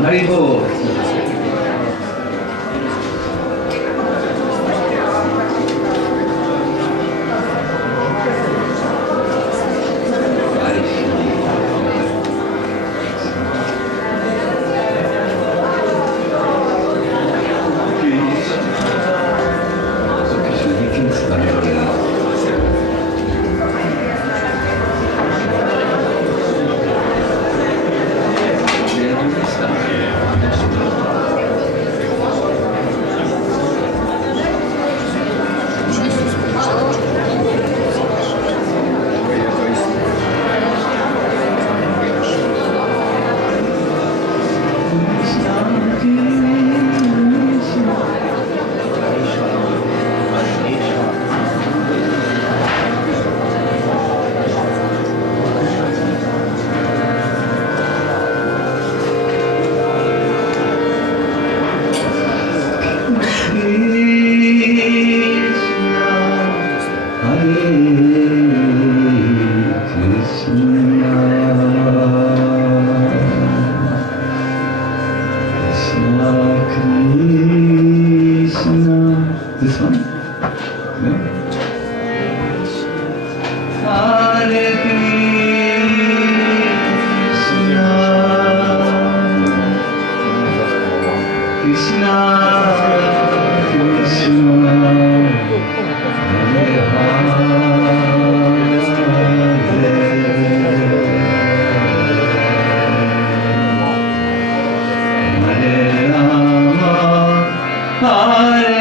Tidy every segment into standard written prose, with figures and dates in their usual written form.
Haribo. This one? No? Hare Krishna, Krishna Krishna, Hare Hare, Hare Rama, Hare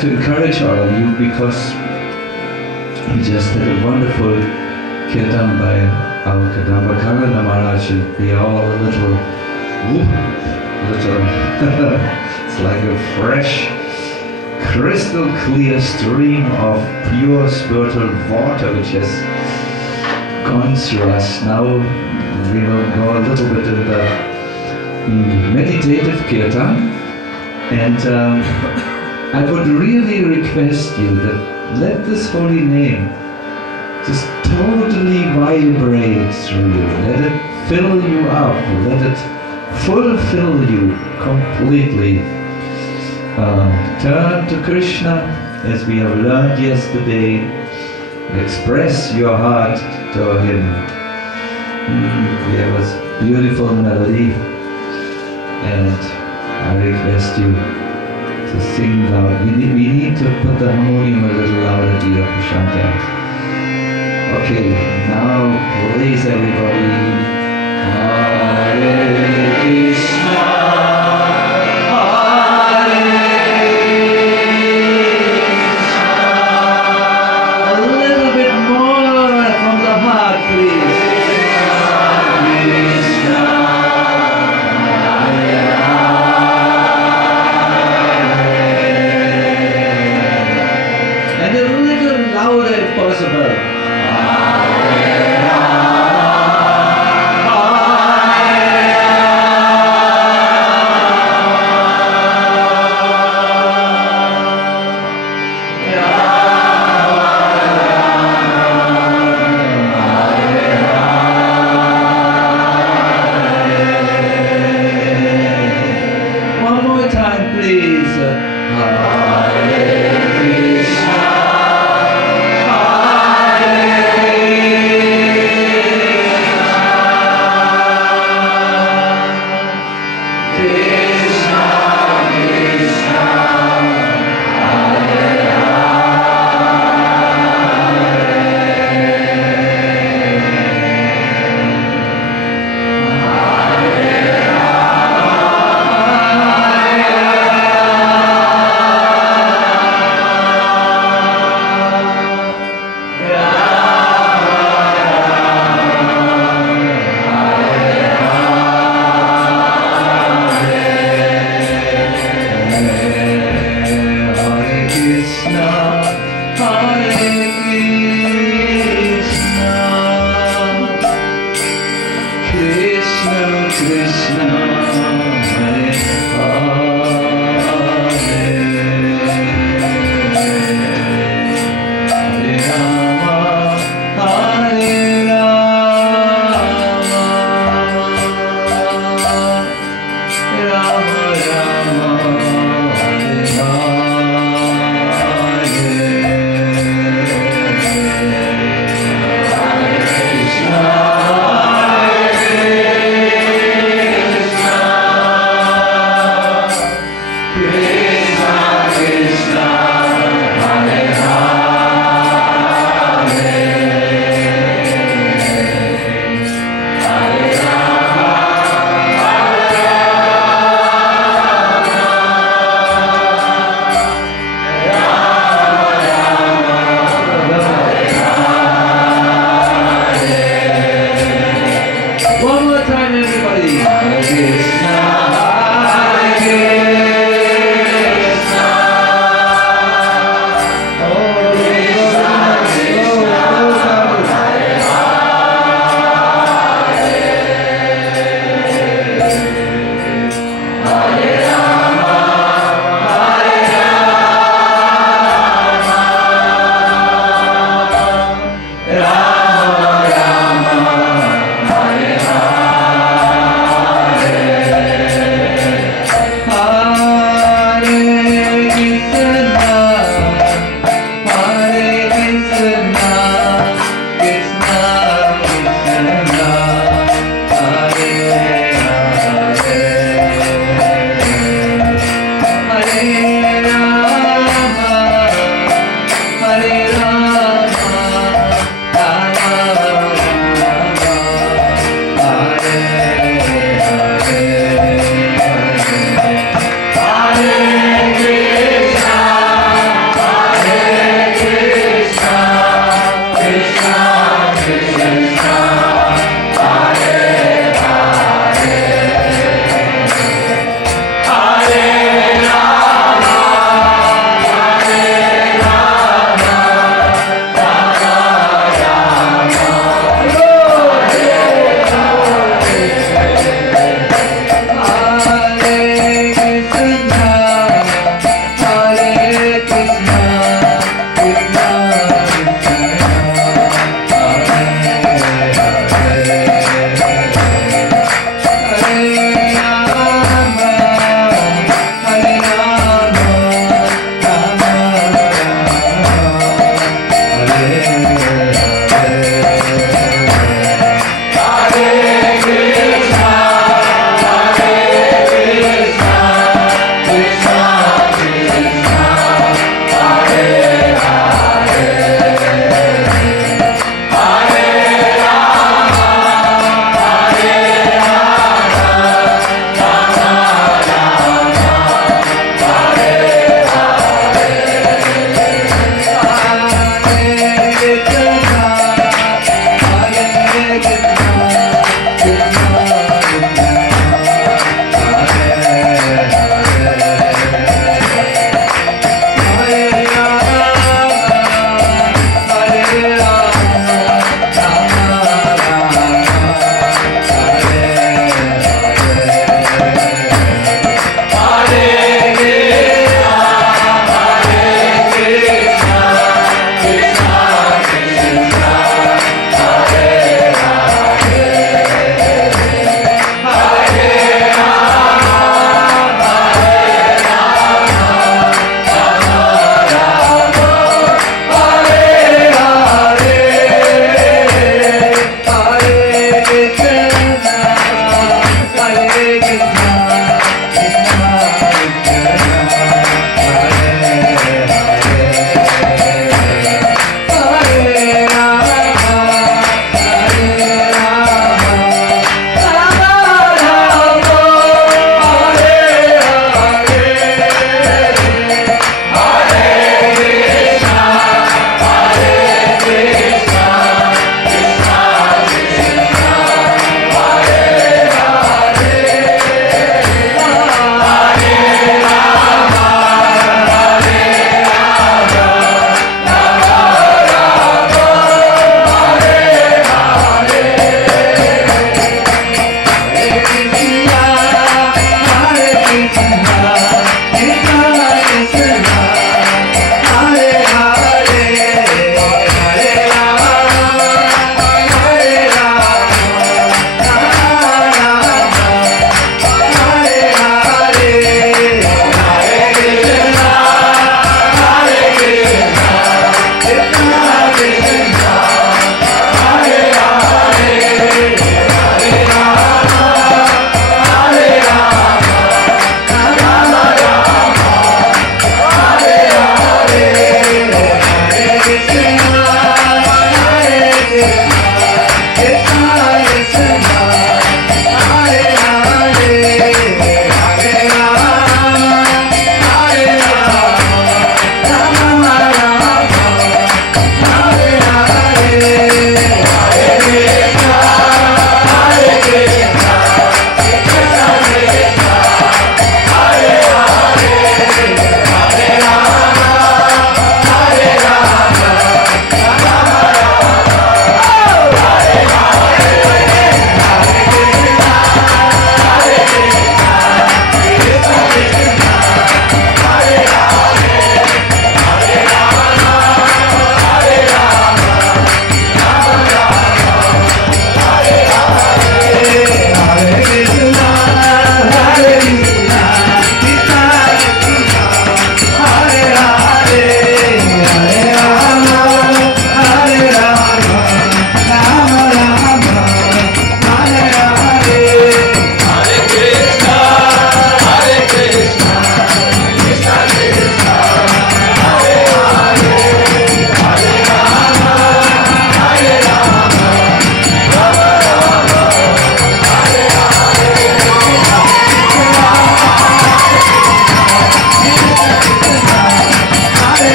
To encourage all of you, because we just had a wonderful kirtan by our Kadamba Karana Maharaj, and we are all a little it's like a fresh, crystal clear stream of pure spiritual water which has gone through us. Now we will go a little bit in the meditative kirtan, and I would really request you that let this holy name just totally vibrate through you. Let it fill you up. Let it fulfill you completely. Turn to Krishna, as we have learned yesterday. Express your heart to Him. We have a beautiful melody, and I request you to sing loud. We need to put the harmonium a little louder, dear Prashanta. Okay, now please everybody. Hare Krishna, Hare Krishna. A little bit more from the heart, please. Krishna, Hare louder if possible. Hare Rama, Krishna, Hare Krishna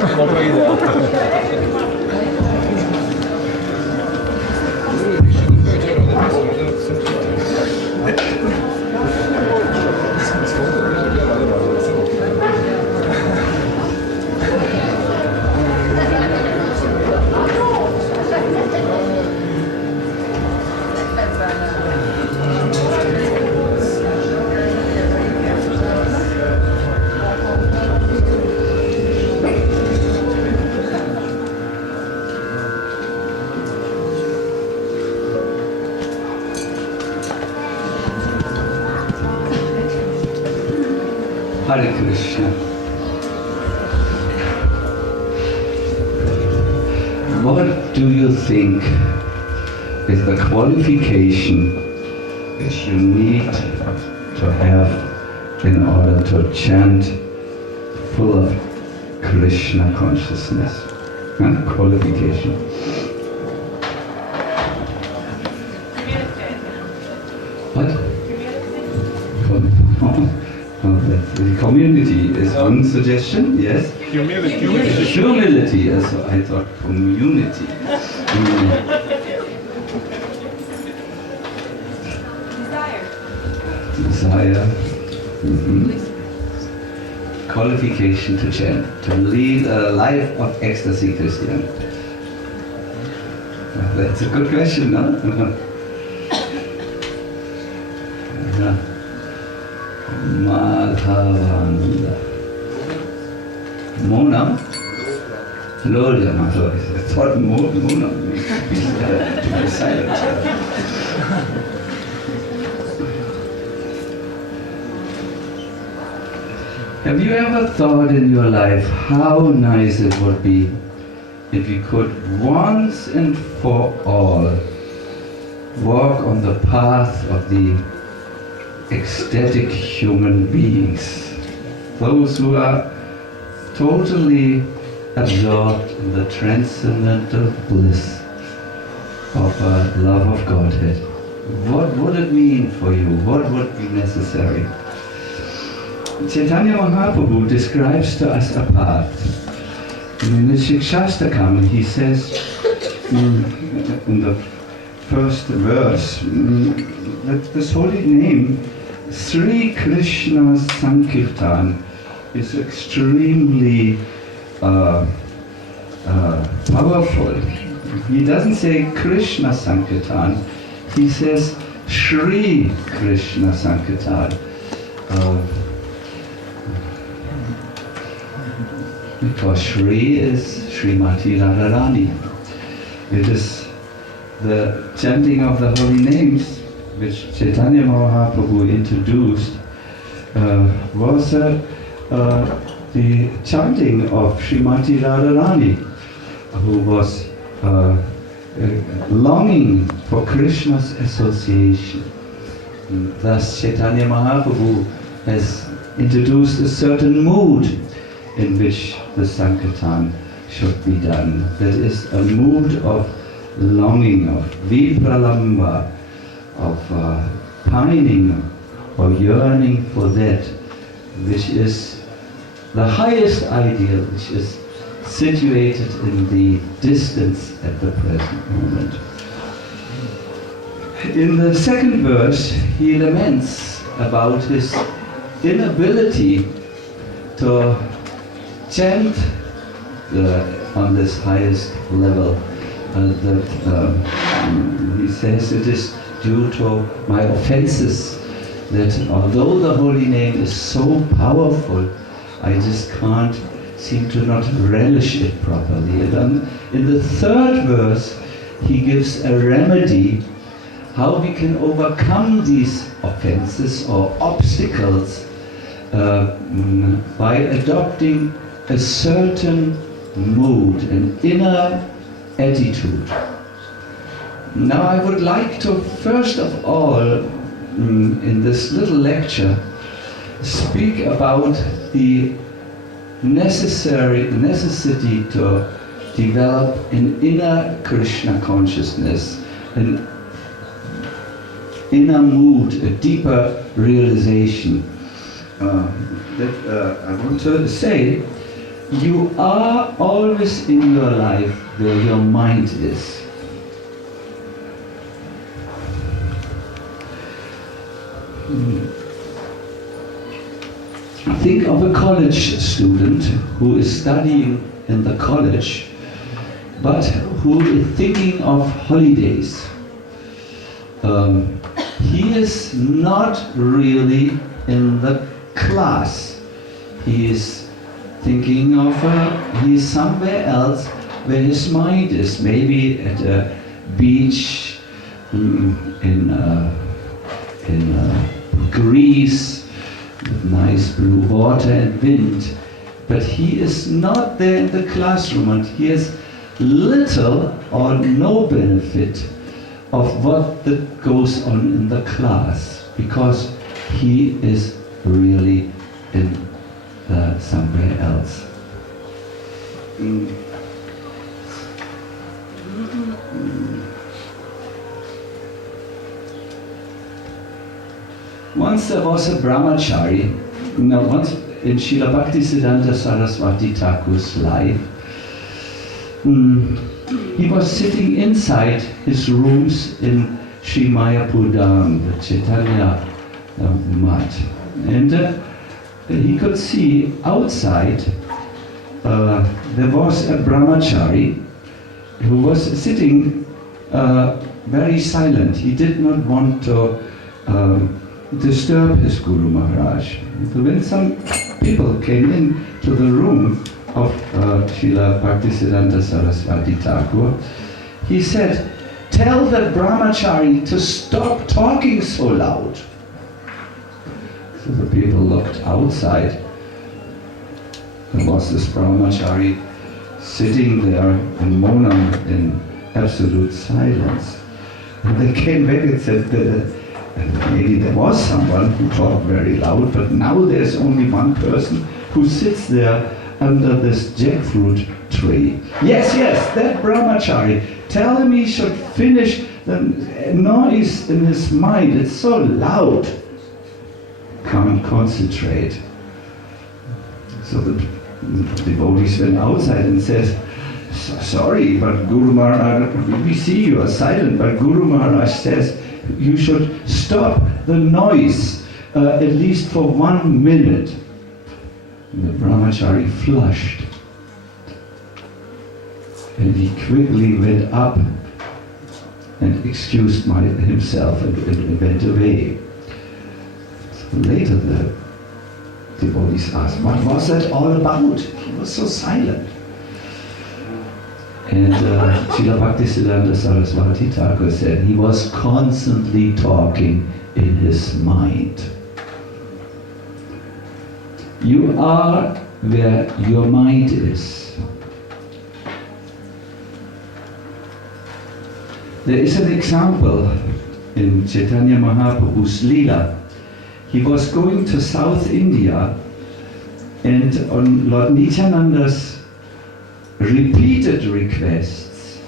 Molto idea. Hare Krishna. What do you think is the qualification which you need to have in order to chant full of Krishna consciousness? Qualification. What? The community is one suggestion, yes? Humility. Humility, yes, I thought community. Desire. Qualification to chant, to lead a life of ecstasy, Christian. That's a good question, no? Madhavananda. Mona? Lola, I thought Mona means to be silent. Have you ever thought in your life how nice it would be if you could once and for all walk on the path of the ecstatic human beings, those who are totally absorbed in the transcendental bliss of a love of Godhead? What would it mean for you? What would be necessary? Chaitanya Mahaprabhu describes to us a path. In the Shikshastakam, he says in the first verse that this holy name, Sri Krishna Sankirtan, is extremely powerful. He doesn't say Krishna Sankirtan, he says Sri Krishna Sankirtan. Because Sri is Srimati Radharani. It is the chanting of the holy names which Chaitanya Mahaprabhu introduced was the chanting of Srimati Radharani, who was longing for Krishna's association. And thus Chaitanya Mahaprabhu has introduced a certain mood in which the Sankirtan should be done. That is a mood of longing, of vipralamba, of pining or yearning for that which is the highest ideal, which is situated in the distance at the present moment. In the second verse, he laments about his inability to chant on this highest level. He says it is due to my offenses that although the holy name is so powerful, I just can't seem to not relish it properly. And then in the third verse, he gives a remedy how we can overcome these offenses or obstacles by adopting a certain mood, an inner attitude. Now I would like to first of all, in this little lecture, speak about the necessity to develop an inner Krishna consciousness, an inner mood, a deeper realization. I want to say you are always in your life where your mind is. Think of a college student who is studying in the college, but who is thinking of holidays. He is not really in the class. He is thinking of, he's somewhere else where his mind is, maybe at a beach in Greece, with nice blue water and wind. But he is not there in the classroom, and he has little or no benefit of what that goes on in the class, because he is really in somewhere else. Once there was a brahmachari, once in Srila Bhaktisiddhanta Saraswati Thakur's life, he was sitting inside his rooms in Sri Mayapur Dham, the Chaitanya Mat, and he could see outside there was a brahmachari who was sitting very silent. He did not want to disturb his Guru Maharaj. So when some people came in to the room of Srila Bhaktisiddhanta Saraswati Thakur, he said, "Tell the brahmachari to stop talking so loud." So the people looked outside. There was this brahmachari sitting there in Monam in absolute silence. And they came back and said, maybe there was someone who talked very loud, but now there's only one person who sits there under this jackfruit tree. Yes, that brahmachari. Tell him he should finish the noise in his mind. It's so loud. Can't concentrate. So the devotees went outside and said, "Sorry, but Guru Maharaj, we see you are silent, but Guru Maharaj says you should stop the noise at least for 1 minute." And the brahmachari flushed, and he quickly went up and excused himself and went away. So later the devotees asked, "What was that all about? He was so silent." And Srila Bhaktisiddhanta Saraswati Thakur said he was constantly talking in his mind. You are where your mind is. There is an example in Chaitanya Mahaprabhu's Leela. He was going to South India, and on Lord Nityananda's repeated requests,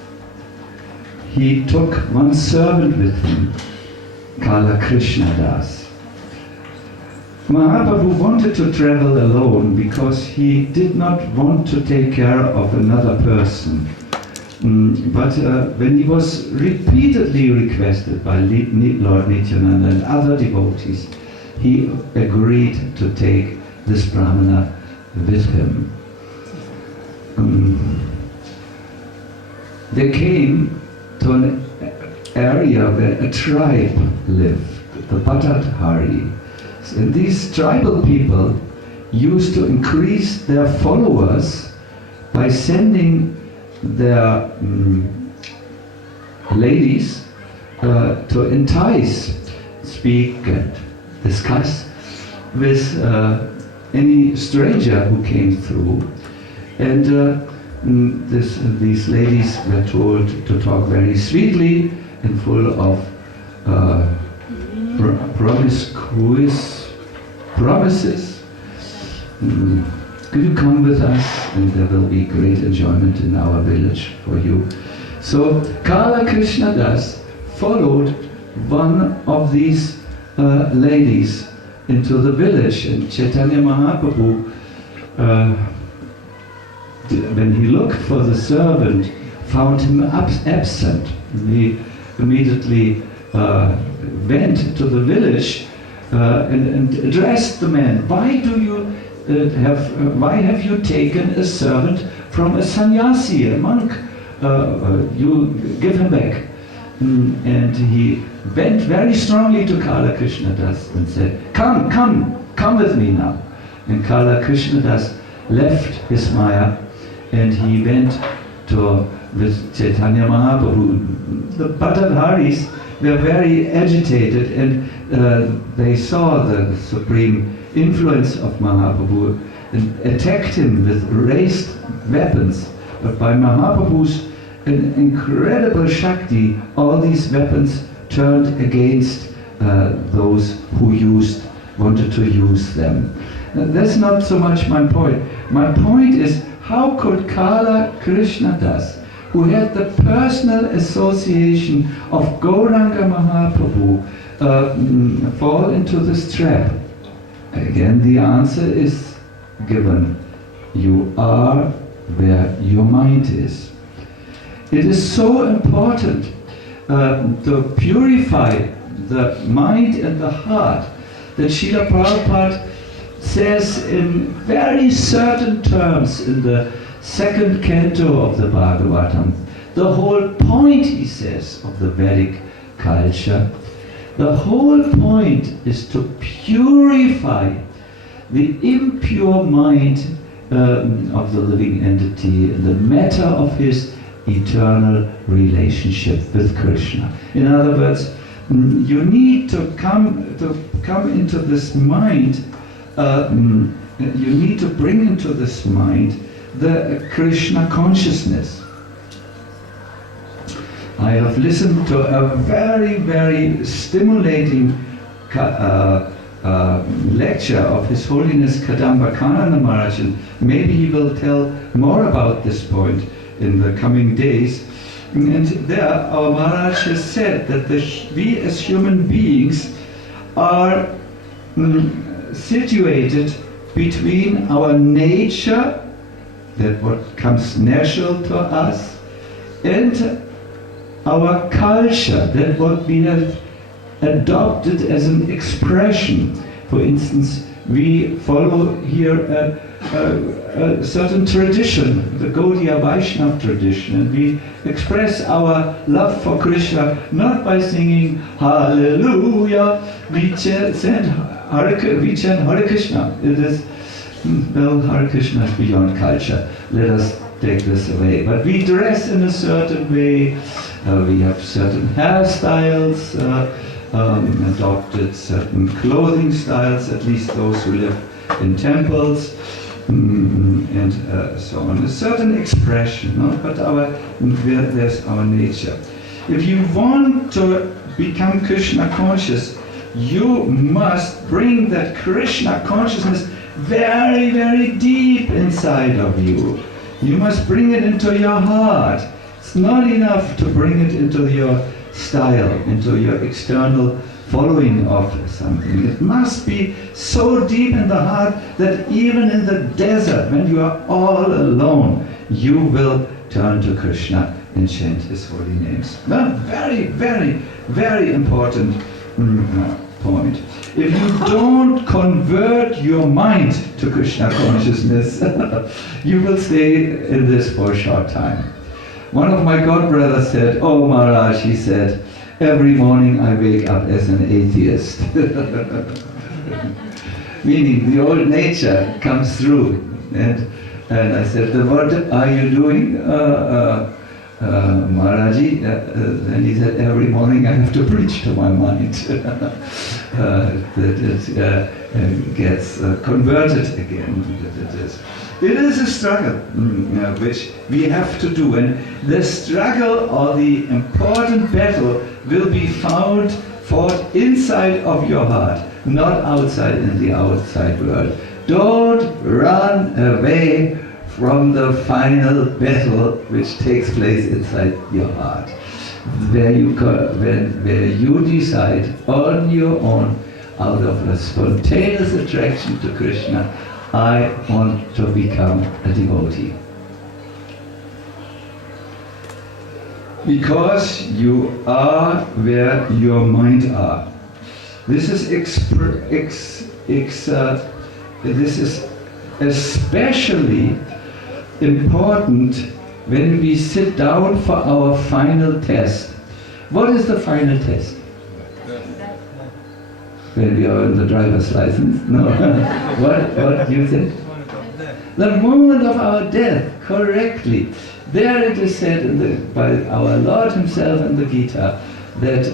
he took one servant with him, Kala Krishna Das. Mahaprabhu wanted to travel alone because he did not want to take care of another person. But when he was repeatedly requested by Lord Nityananda and other devotees, he agreed to take this brahmana with him. They came to an area where a tribe lived, the Bhattadhari. And these tribal people used to increase their followers by sending their ladies to entice, speak and discuss with any stranger who came through. And these ladies were told to talk very sweetly and full of promises. Could you come with us, and there will be great enjoyment in our village for you. So Kala Krishna Das followed one of these ladies into the village, and Chaitanya Mahaprabhu when he looked for the servant, found him absent. He immediately went to the village and addressed the man. Why have you taken a servant from a sannyasi, a monk? You give him back. And he went very strongly to Kala Krishnadas and said, come with me now. And Kala Krishnadas left his Maya and he went with Chaitanya Mahaprabhu. The Bhattadharis were very agitated and they saw the supreme influence of Mahaprabhu and attacked him with raised weapons. But by Mahaprabhu's incredible Shakti, all these weapons turned against those who wanted to use them. That's not so much my point. My point is, how could Kala Krishnadas, who had the personal association of Gauranga Mahaprabhu, fall into this trap? Again, the answer is given. You are where your mind is. It is so important to purify the mind and the heart that Srila Prabhupada says in very certain terms in the second canto of the Bhagavatam. The whole point, he says, of the Vedic culture, the whole point is to purify the impure mind of the living entity in the matter of his eternal relationship with Krishna. In other words, you need to come into this mind. You need to bring into this mind the Krishna consciousness. I have listened to a very, very stimulating lecture of His Holiness Kadamba Kanana Maharaj, and maybe he will tell more about this point in the coming days. And there our Maharaj has said that we as human beings are situated between our nature, that what comes natural to us, and our culture, that what we have adopted as an expression. For instance, we follow here a certain tradition, the Gaudiya Vaishnava tradition, and we express our love for Krishna not by singing Hallelujah, we chant Hare Krishna. It is, well, Hare Krishna is beyond culture. Let us take this away. But we dress in a certain way, we have certain hairstyles, adopted certain clothing styles, at least those who live in temples, and so on. A certain expression, no? But there's our nature. If you want to become Krishna conscious, you must bring that Krishna consciousness very, very deep inside of you. You must bring it into your heart. It's not enough to bring it into your style, into your external following of something. It must be so deep in the heart that even in the desert, when you are all alone, you will turn to Krishna and chant His holy names. Well, very, very, very important point. If you don't convert your mind to Krishna consciousness, you will stay in this for a short time. One of my godbrothers said, "Oh Maharaj," he said, "every morning I wake up as an atheist." Meaning the old nature comes through. And I said, "What are you doing, Maharaji?" And he said, "Every morning I have to preach to my mind." That it gets converted again. It is a struggle which we have to do, and the struggle or the important battle will be fought inside of your heart, not outside in the outside world. Don't run away from the final battle which takes place inside your heart, where you decide on your own, out of a spontaneous attraction to Krishna, I want to become a devotee. Because you are where your mind are. This is this is especially important when we sit down for our final test. What is the final test? When we are in the driver's license? No. What do you think? The moment of our death, correctly. There it is said by our Lord Himself in the Gita that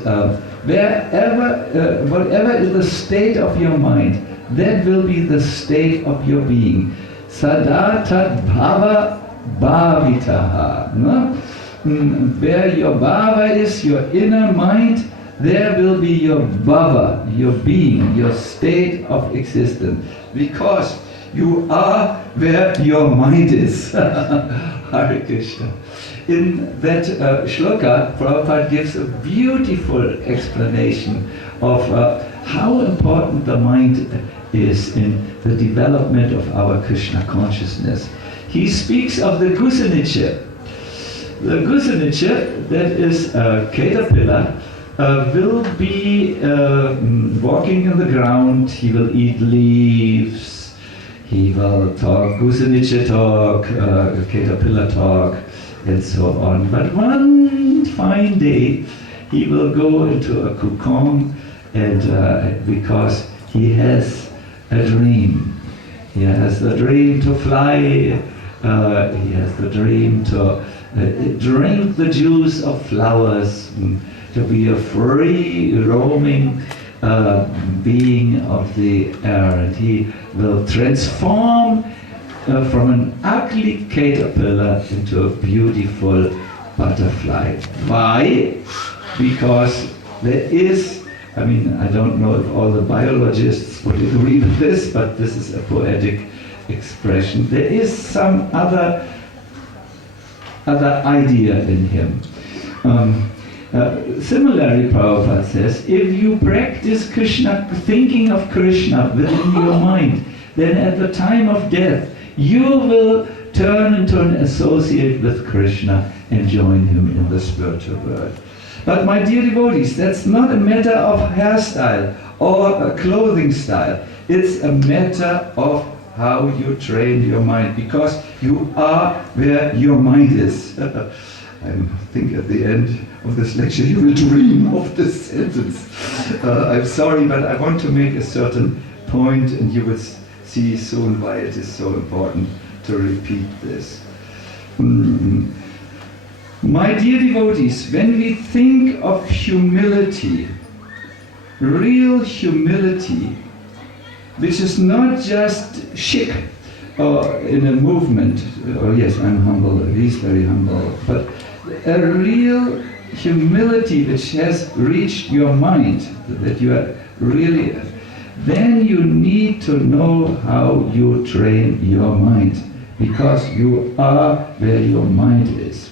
whatever is the state of your mind, that will be the state of your being. Sada tat bhava bhavitaha. No? Where your bhava is, your inner mind, there will be your bhava, your being, your state of existence. Because you are where your mind is. Hare Krishna. In that shloka, Prabhupada gives a beautiful explanation of how important the mind is in the development of our Krishna consciousness. He speaks of the gusanicha. The gusanicha, that is a caterpillar, will be walking in the ground. He will eat leaves. He will talk gusanicha talk, caterpillar talk, and so on. But one fine day, he will go into a cocoon, and because he has a dream. He has the dream to fly. He has the dream to drink the juice of flowers, to be a free roaming being of the air, and he will transform from an ugly caterpillar into a beautiful butterfly. Why? Because there is, I don't know if all the biologists would agree with this, but this is a poetic expression. There is some other idea in him. Similarly, Prabhupada says, if you practice Krishna, thinking of Krishna within your mind, then at the time of death, you will turn into an associate with Krishna and join him in the spiritual world. But my dear devotees, that's not a matter of hairstyle or a clothing style. It's a matter of how you train your mind, because you are where your mind is. I think at the end of this lecture you will dream of this sentence. I'm sorry, but I want to make a certain point, and you will see soon why it is so important to repeat this. My dear devotees, when we think of humility, real humility, which is not just chic or in a movement, oh yes, I'm humble, he's very humble, but a real humility which has reached your mind, that you are really, then you need to know how you train your mind, because you are where your mind is.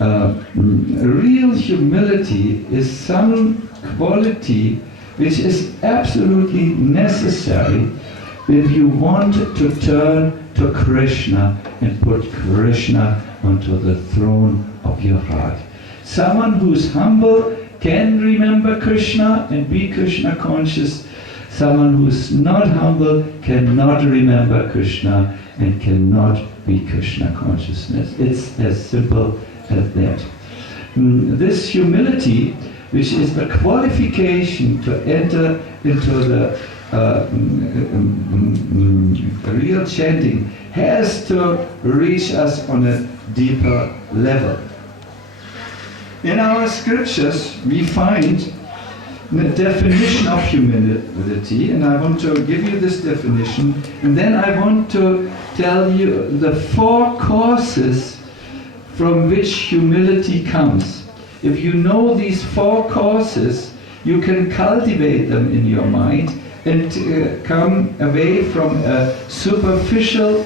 Real humility is some quality which is absolutely necessary if you want to turn to Krishna and put Krishna onto the throne of your heart. Someone who's humble can remember Krishna and be Krishna conscious. Someone who's not humble cannot remember Krishna and cannot be Krishna consciousness. It's as simple as that. This humility, which is the qualification to enter into the real chanting, has to reach us on a deeper level. In our scriptures, we find the definition of humility, and I want to give you this definition, and then I want to tell you the 4 causes from which humility comes. If you know these 4 causes, you can cultivate them in your mind and come away from a superficial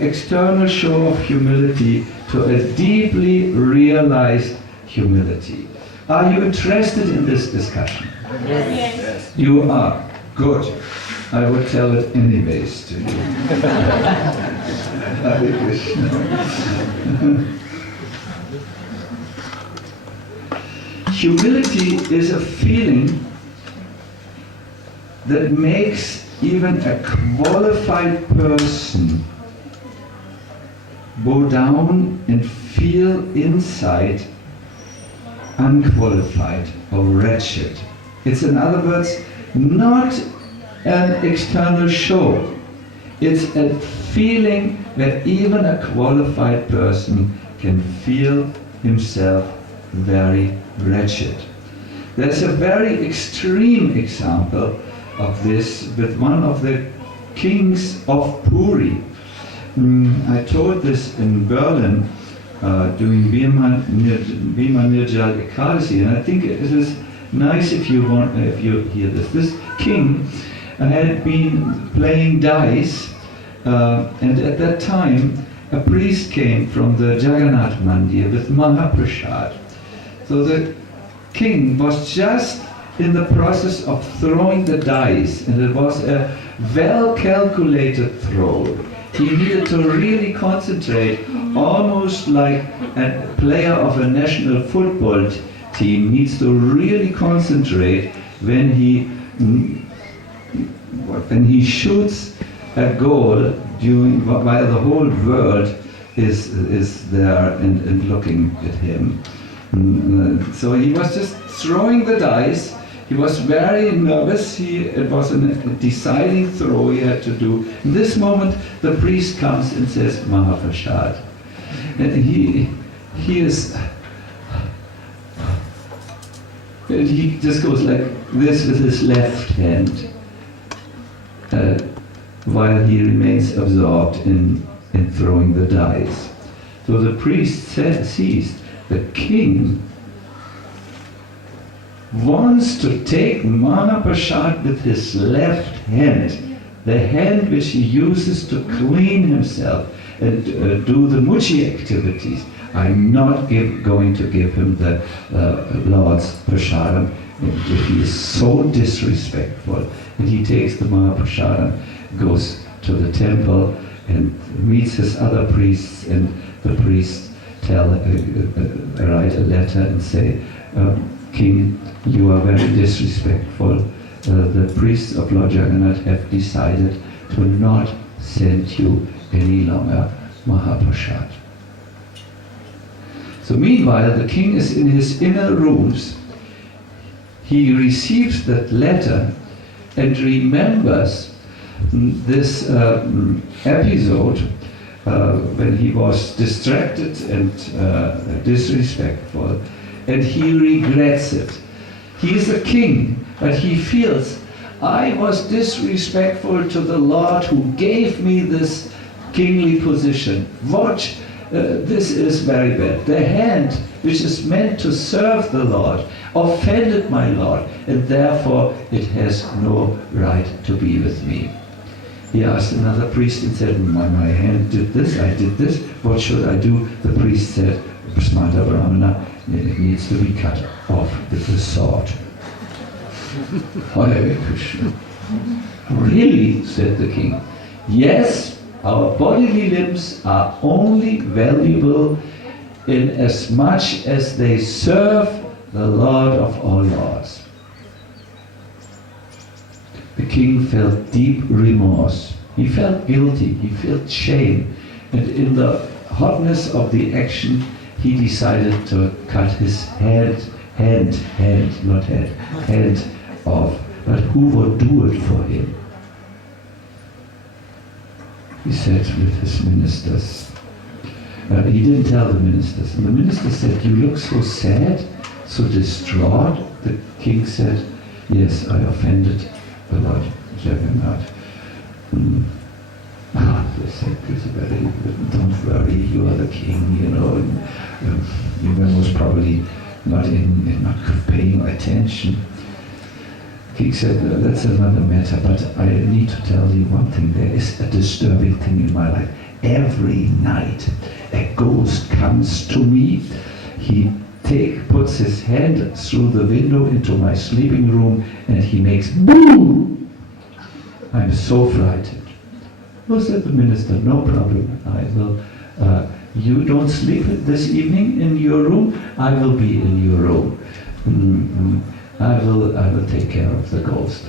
external show of humility to a deeply realized humility. Are you interested in this discussion? Yes. You are. Good. I would tell it anyways to you. Hare Krishna. humility is a feeling that makes even a qualified person bow down and feel inside unqualified or wretched. It's, in other words, not an external show. It's a feeling where even a qualified person can feel himself very wretched. There's a very extreme example of this with one of the kings of Puri. I told this in Berlin during Bhima Nirjal Ekadasi, and I think it is nice if you hear this. This king had been playing dice, and at that time a priest came from the Jagannath Mandir with Mahaprasad. So the king was just in the process of throwing the dice, and it was a well-calculated throw. He needed to really concentrate, almost like a player of a national football team needs to really concentrate when he shoots a goal while the whole world is there and looking at him. So he was just throwing the dice. He was very nervous. It was a deciding throw he had to do. In this moment, the priest comes and says, Mahaprasad. And he just goes like this with his left hand, while he remains absorbed in throwing the dice. So the priest sees the king wants to take Mahaprasad with his left hand, the hand which he uses to clean himself and do the muchi activities. I'm not going to give him the Lord's prasadam if he is so disrespectful. And he takes the Mahaprasadam, goes to the temple and meets his other priests, and the priests write a letter and say, King, you are very disrespectful. The priests of Lord Jagannath have decided to not send you any longer Mahaprasad. So meanwhile, the king is in his inner rooms. He receives that letter and remembers this episode when he was distracted and disrespectful, and he regrets it. He is a king, but he feels, I was disrespectful to the Lord who gave me this kingly position. Watch, this is very bad. The hand which is meant to serve the Lord offended my Lord, and therefore it has no right to be with me. He asked another priest and said, my hand did this, I did this, what should I do? The priest said, Smata Brahmana, it needs to be cut off with the sword. Hare Krishna. Really, said the king, yes, our bodily limbs are only valuable in as much as they serve the Lord of all lords. The king felt deep remorse. He felt guilty, he felt shame, and in the hotness of the action, he decided to cut his hand off. But who would do it for him? He said with his ministers. He didn't tell the ministers. And the minister said, you look so sad, so distraught. The king said, yes, I offended the Lord Jagannath. They said, don't worry, you are the king, you know. You were most probably not paying attention. He said, that's another matter, but I need to tell you one thing. There is a disturbing thing in my life. Every night a ghost comes to me. He puts his hand through the window into my sleeping room and he makes boo! I'm so frightened. Well, said the minister, no problem. I will, you don't sleep this evening in your room, I will be in your room. I will take care of the ghost.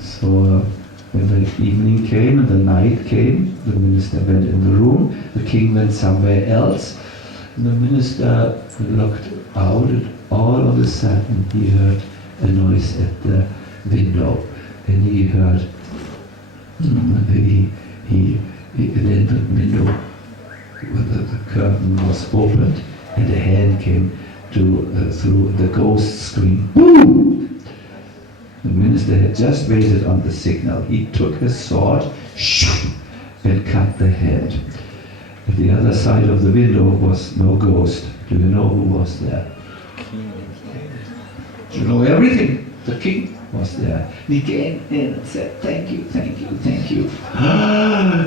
So when the evening came and the night came, the minister went in the room, the king went somewhere else, and the minister looked out, and all of a sudden he heard a noise at the window, and he heard he then the window, the curtain was opened, and a hand came through the ghost scream. Boom! The minister had just waited on the signal. He took his sword and cut the head. At the other side of the window was no ghost. Do you know who was there? You know everything. The king was there. He came in and said, "Thank you, thank you, thank you."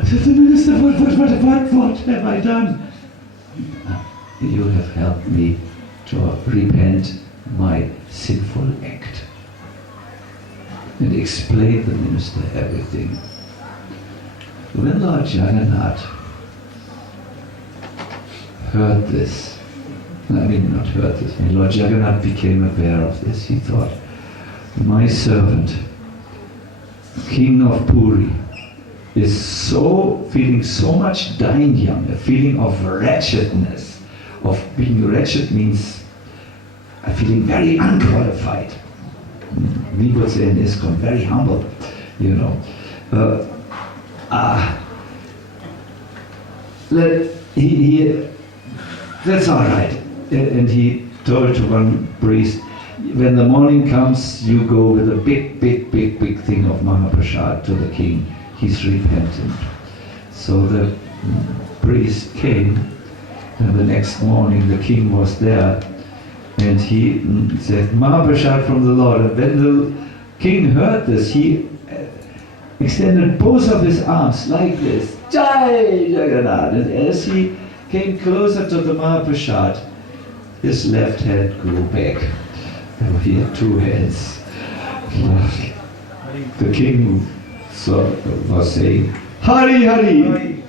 Said the minister, what have I done? You have helped me to repent my sinful act. And explained the minister everything. When Lord Jagannath heard this, not heard this, when Lord Jagannath became aware of this, he thought, my servant, King of Puri, is feeling so much dainyam, a feeling of wretchedness. Of being wretched means feeling very unqualified. We would say in ISKCON, very humble, that's all right. And he told to one priest, when the morning comes, you go with a big thing of Mahaprasad to the king. He's repentant. So the priest came, and the next morning the king was there, and he said, Mahaprasad from the Lord. And when the king heard this, he extended both of his arms like this, Jai Jagannath. And as he came closer to the Mahaprasad, his left hand grew back. And he had two hands. The king was saying, Hari Hari!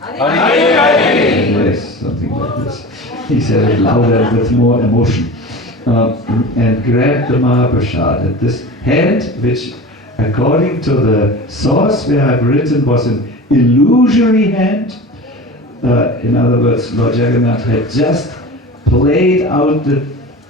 Hari Hari! Yes, something like this. He said it louder with more emotion. And grabbed the Mahaprasad. And this hand, which according to the source where I've written was an illusory hand, in other words, Lord Jagannath had just played out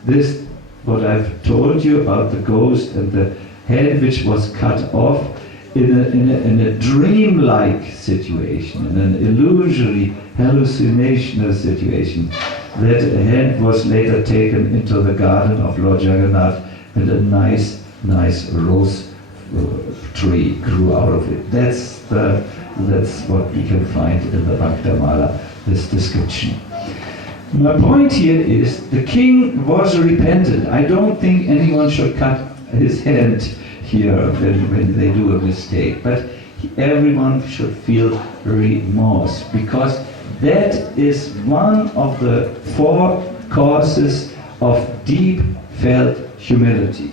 this, what I've told you about the ghost and the hand which was cut off in a dream-like situation, in an illusory, hallucinational situation. That hand was later taken into the garden of Lord Jagannath, and a nice rose tree grew out of it. That's what we can find in the Bhaktamala, this description. My point here is the king was repentant. I don't think anyone should cut his hand here when they do a mistake, but everyone should feel remorse, because that is one of the 4 causes of deep felt humility.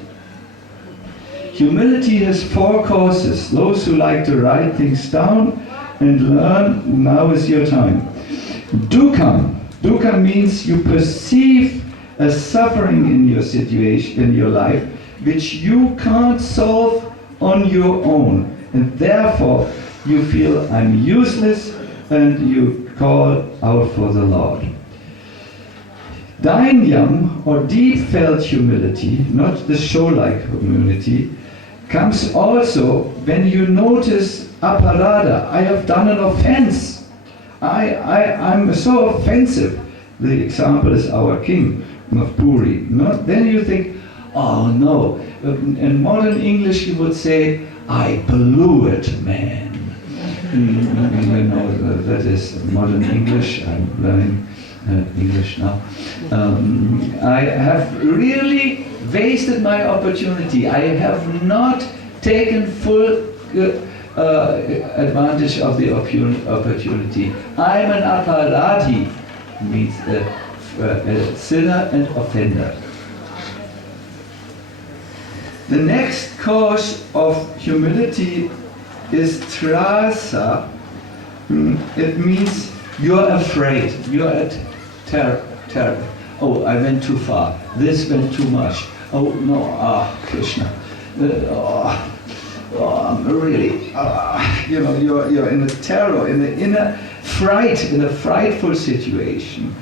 Humility has 4 causes. Those who like to write things down and learn, now is your time. Dukkha. Dukkha means you perceive a suffering in your situation, in your life, which you can't solve on your own. And therefore, you feel I'm useless, and you call out for the Lord. Dainyam, or deep felt humility, not the show-like humility, comes also when you notice aparada. I have done an offense. I'm so offensive. The example is our king of Puri. Then you think, oh no. In modern English you would say, I blew it, man. That is modern English. I'm learning English now. I have really wasted my opportunity. I have not taken full advantage of the opportunity. I'm an aparadhi, means a sinner and offender. The next cause of humility is trasa. It means you're afraid, you're at terror. Oh, I went too far. This went too much. Oh no, Krishna. I'm really, you're in a terror, in a fright, in a frightful situation.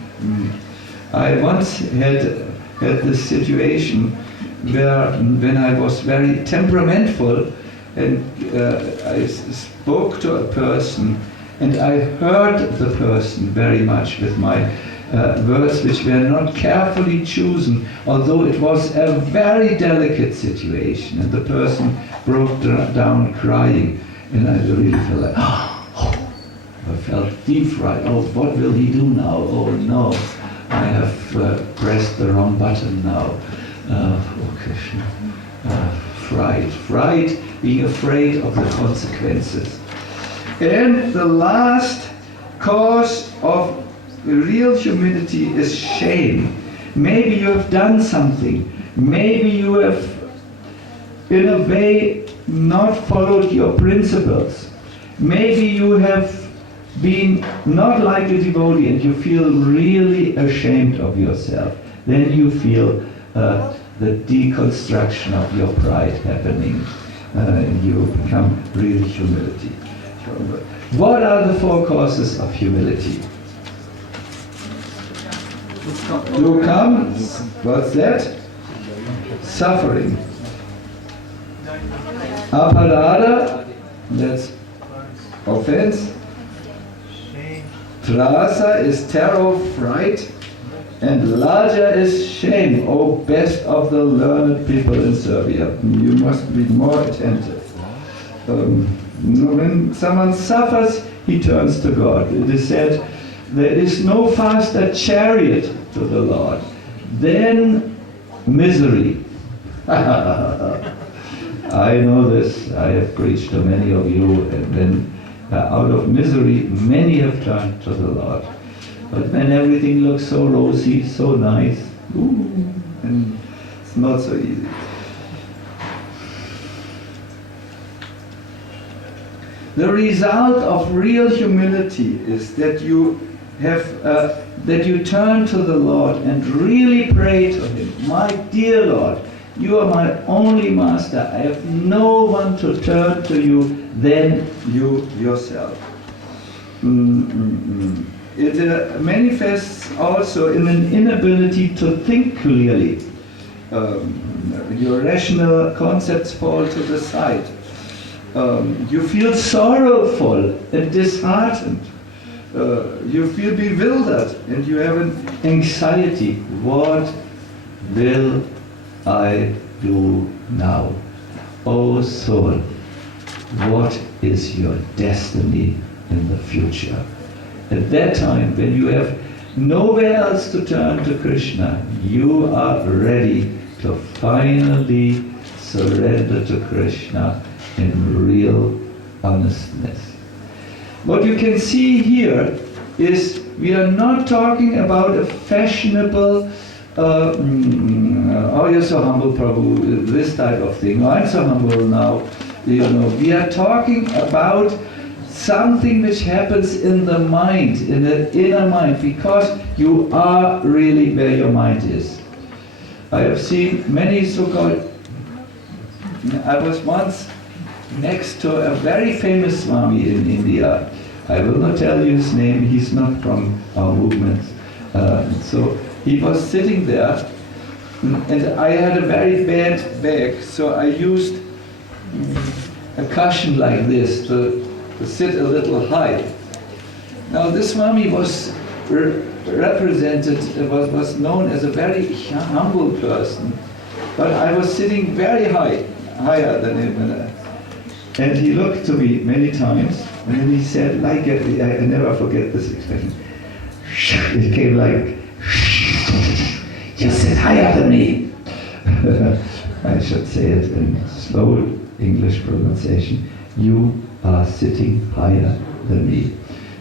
I once had this situation where, when I was very temperamental, and I spoke to a person, and I hurt the person very much with my words, which were not carefully chosen, although it was a very delicate situation, and the person broke down crying, and I really felt like, I felt deep fright. Oh, what will he do now? Oh no, I have pressed the wrong button now. Oh Krishna. Fright, being afraid of the consequences. And the last cause of real humility is shame. Maybe you have done something. Maybe you have, in a way, not followed your principles. Maybe you have been not like a devotee and you feel really ashamed of yourself. Then you feel the deconstruction of your pride happening. And you become really humility. What are the 4 causes of humility? To come, what's that? Suffering. Aparada, that's offense. Trasa is terror, fright. And Laja is shame. Oh, best of the learned people in Serbia. You must be more attentive. When someone suffers, he turns to God. It is said, there is no faster chariot to the Lord than misery. I know this. I have preached to many of you, and then out of misery, many have turned to the Lord. But when everything looks so rosy, so nice, and it's not so easy. The result of real humility is that you have, that you turn to the Lord and really pray to Him. My dear Lord, you are my only master. I have no one to turn to you than you yourself. It manifests also in an inability to think clearly. Your rational concepts fall to the side. You feel sorrowful and disheartened. You feel bewildered and you have an anxiety. What will I do now? Oh soul, what is your destiny in the future? At that time, when you have nowhere else to turn to Krishna, you are ready to finally surrender to Krishna in real honestness. What you can see here is we are not talking about a fashionable, oh, you're so humble, Prabhu, this type of thing. Oh, I'm so humble now. We are talking about something which happens in the mind, in the inner mind, because you are really where your mind is. I have seen many so-called, I was once next to a very famous Swami in India. I will not tell you his name, he's not from our movement. So he was sitting there, and I had a very bad back, so I used a cushion like this to sit a little high. Now this Swami was represented, was known as a very humble person, but I was sitting very high, higher than him, and he looked to me many times, and then he said, like, I never forget this expression, it came like, you sit higher than me. I should say it in slow English pronunciation, you are sitting higher than me.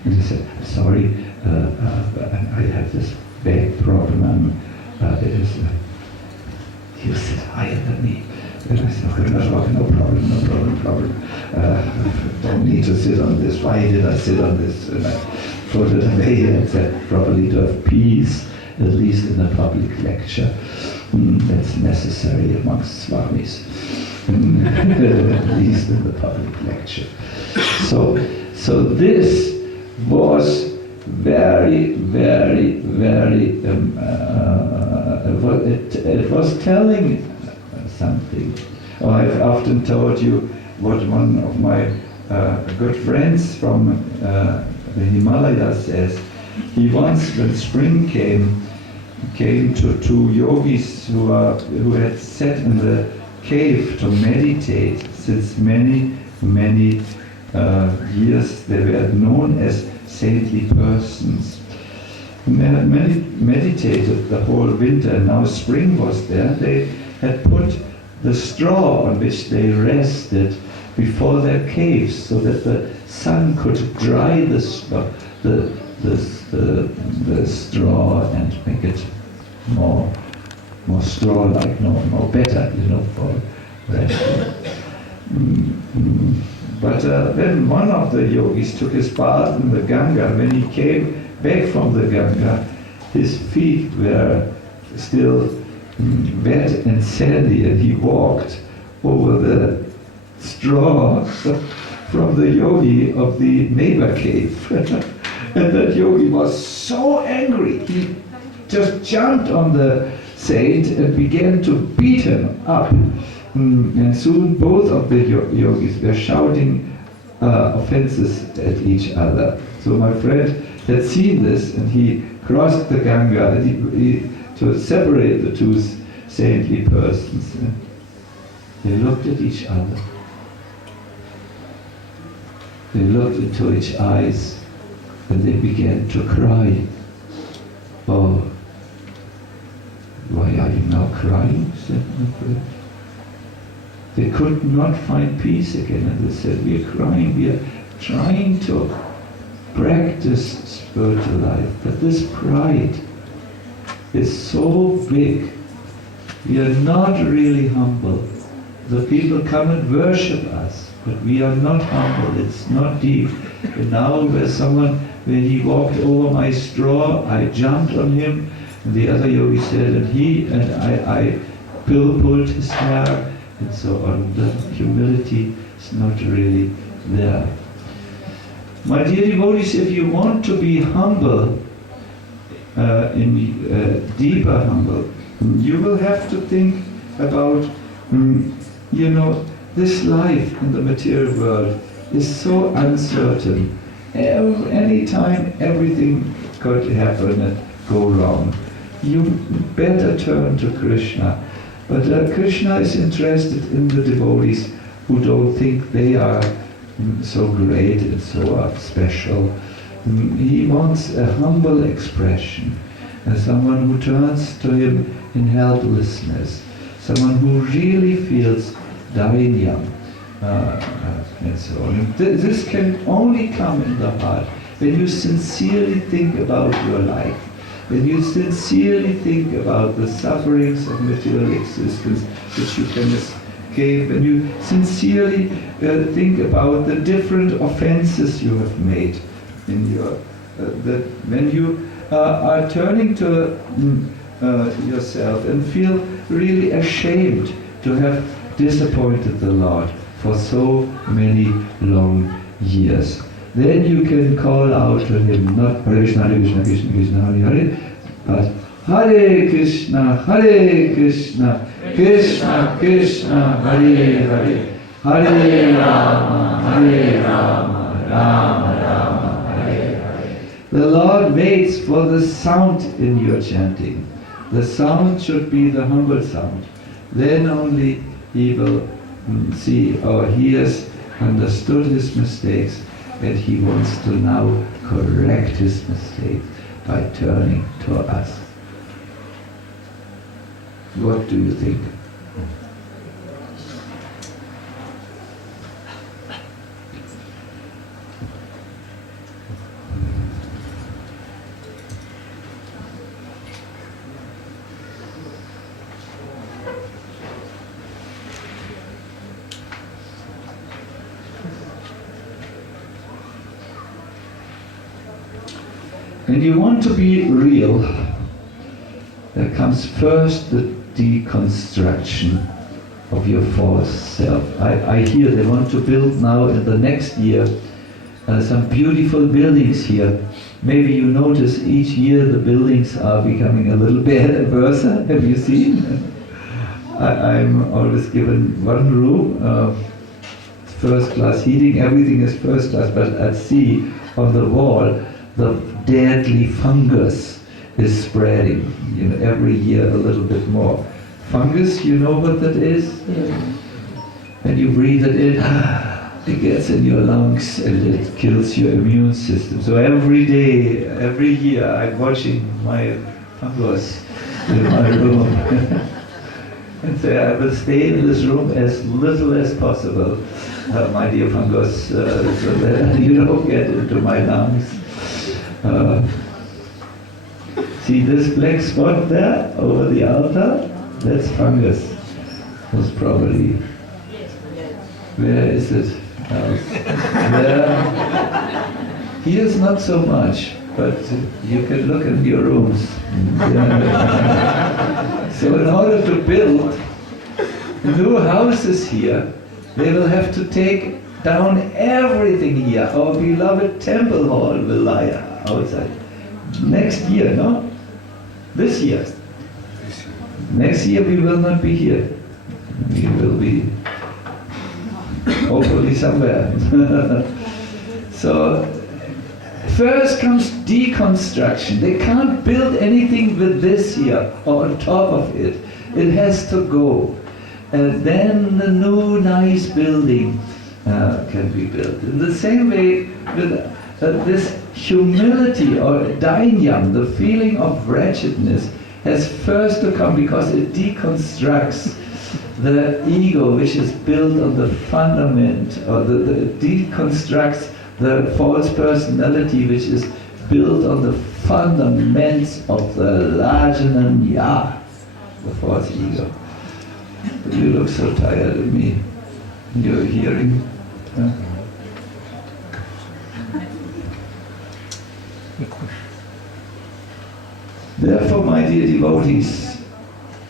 And he said, sorry, I have this back problem. You sit higher than me. And I said, no problem. Don't need to sit on this. Why did I sit on this? And I put it away and said, properly to have peace at least in a public lecture. That's necessary amongst Swamis, at least in the public lecture. So this was very, very, very, it was telling something. I've often told you what one of my good friends from the Himalayas says. He once, when spring came to two yogis who had sat in the cave to meditate since many, many years. They were known as saintly persons. And they had meditated the whole winter, and now spring was there. They had put the straw on which they rested before their caves, so that the sun could dry the straw and make it more straw-like, more better, for resting. But then one of the yogis took his bath in the Ganga. When he came back from the Ganga, his feet were still wet and sandy, and he walked over the straw from the yogi of the neighbor cave. And that yogi was so angry, he just jumped on the saint and began to beat him up. And soon both of the yogis were shouting offenses at each other. So my friend had seen this, and he crossed the Ganga and he to separate the two saintly persons. They looked at each other. They looked into each eyes, and they began to cry. "Oh, why are you now crying?" said my friend. They could not find peace again, and they said, "We are crying, we are trying to practice spiritual life, but this pride is so big. We are not really humble. The people come and worship us, but we are not humble, it's not deep." And now when he walked over my straw, I jumped on him, and the other yogi said, I pulled his hair, and so on. The humility is not really there. My dear devotees, if you want to be humble, deeper humble, you will have to think about, this life in the material world is so uncertain. Any time everything could happen and go wrong. You better turn to Krishna. But Krishna is interested in the devotees who don't think they are so great and so special. He wants a humble expression, and someone who turns to him in helplessness, someone who really feels dying young, and so on. And this can only come in the heart when you sincerely think about your life. When you sincerely think about the sufferings of material existence which you can escape, when you sincerely think about the different offenses you have made in your, when you are turning to yourself and feel really ashamed to have disappointed the Lord for so many long years. Then you can call out to him, not Hare Krishna, Hare Krishna, Krishna Krishna, Hare Hare, but Hare Krishna, Hare Krishna, Krishna Krishna, Hare Hare, Hare Rama, Hare Rama, Rama Rama, Hare Hare. The Lord waits for the sound in your chanting. The sound should be the humble sound. Then only he will see, he has understood his mistakes, and he wants to now correct his mistake by turning to us. What do you think? And you want to be real, comes first the deconstruction of your false self. I hear they want to build now in the next year some beautiful buildings here. Maybe you notice each year the buildings are becoming a little bit worse. Have you seen? I'm always given one room, first class heating, everything is first class, but at sea, on the wall, the deadly fungus is spreading, every year a little bit more. Fungus, you know what that is? And you breathe it in, it gets in your lungs and it kills your immune system. So every day, every year, I'm watching my fungus in my room and say, I will stay in this room as little as possible, my dear fungus, so that you don't get into my lungs. See this black spot there over the altar? That's fungus. Most probably. Where is it? There. Here's not so much, but you can look in your rooms. So in order to build new houses here, they will have to take down everything here. Our beloved temple hall will lie outside. Next year, no? This year. Next year we will not be here. We will be hopefully somewhere. So first comes deconstruction. They can't build anything with this here or on top of it. It has to go. And then the new nice building can be built. In the same way with this humility or dainyam, the feeling of wretchedness, has first to come because it deconstructs the ego which is built on the fundament, or the deconstructs the false personality which is built on the fundaments of the Lajananya, the false ego. But you look so tired of me. You're hearing. Huh? Therefore, my dear devotees,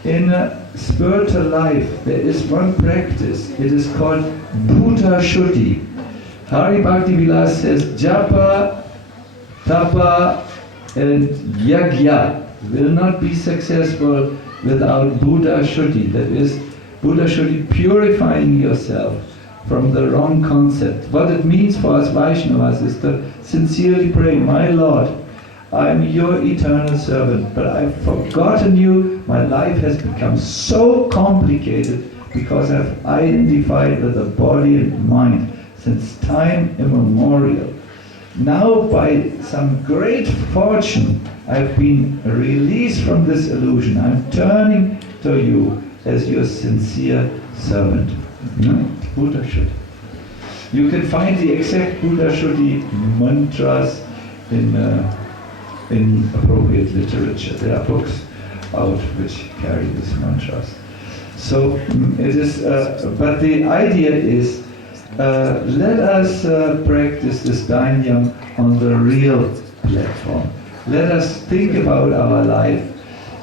in a spiritual life there is one practice. It is called Bhuta Shuddhi. Hari Bhakti Vilas says Japa, Tapa and Yagya will not be successful without Buddha Shuddhi. That is, Buddha Shuddhi, purifying yourself from the wrong concept. What it means for us Vaishnavas is to sincerely pray, my Lord, I am your eternal servant, but I've forgotten you. My life has become so complicated because I've identified with the body and mind since time immemorial. Now, by some great fortune, I've been released from this illusion. I'm turning to you as your sincere servant. Buddha Shuddhi. You can find the exact Buddha Shuddhi mantras in appropriate literature. There are books out which carry these mantras. So it is, but the idea is, let us practice this dainyam on the real platform. Let us think about our life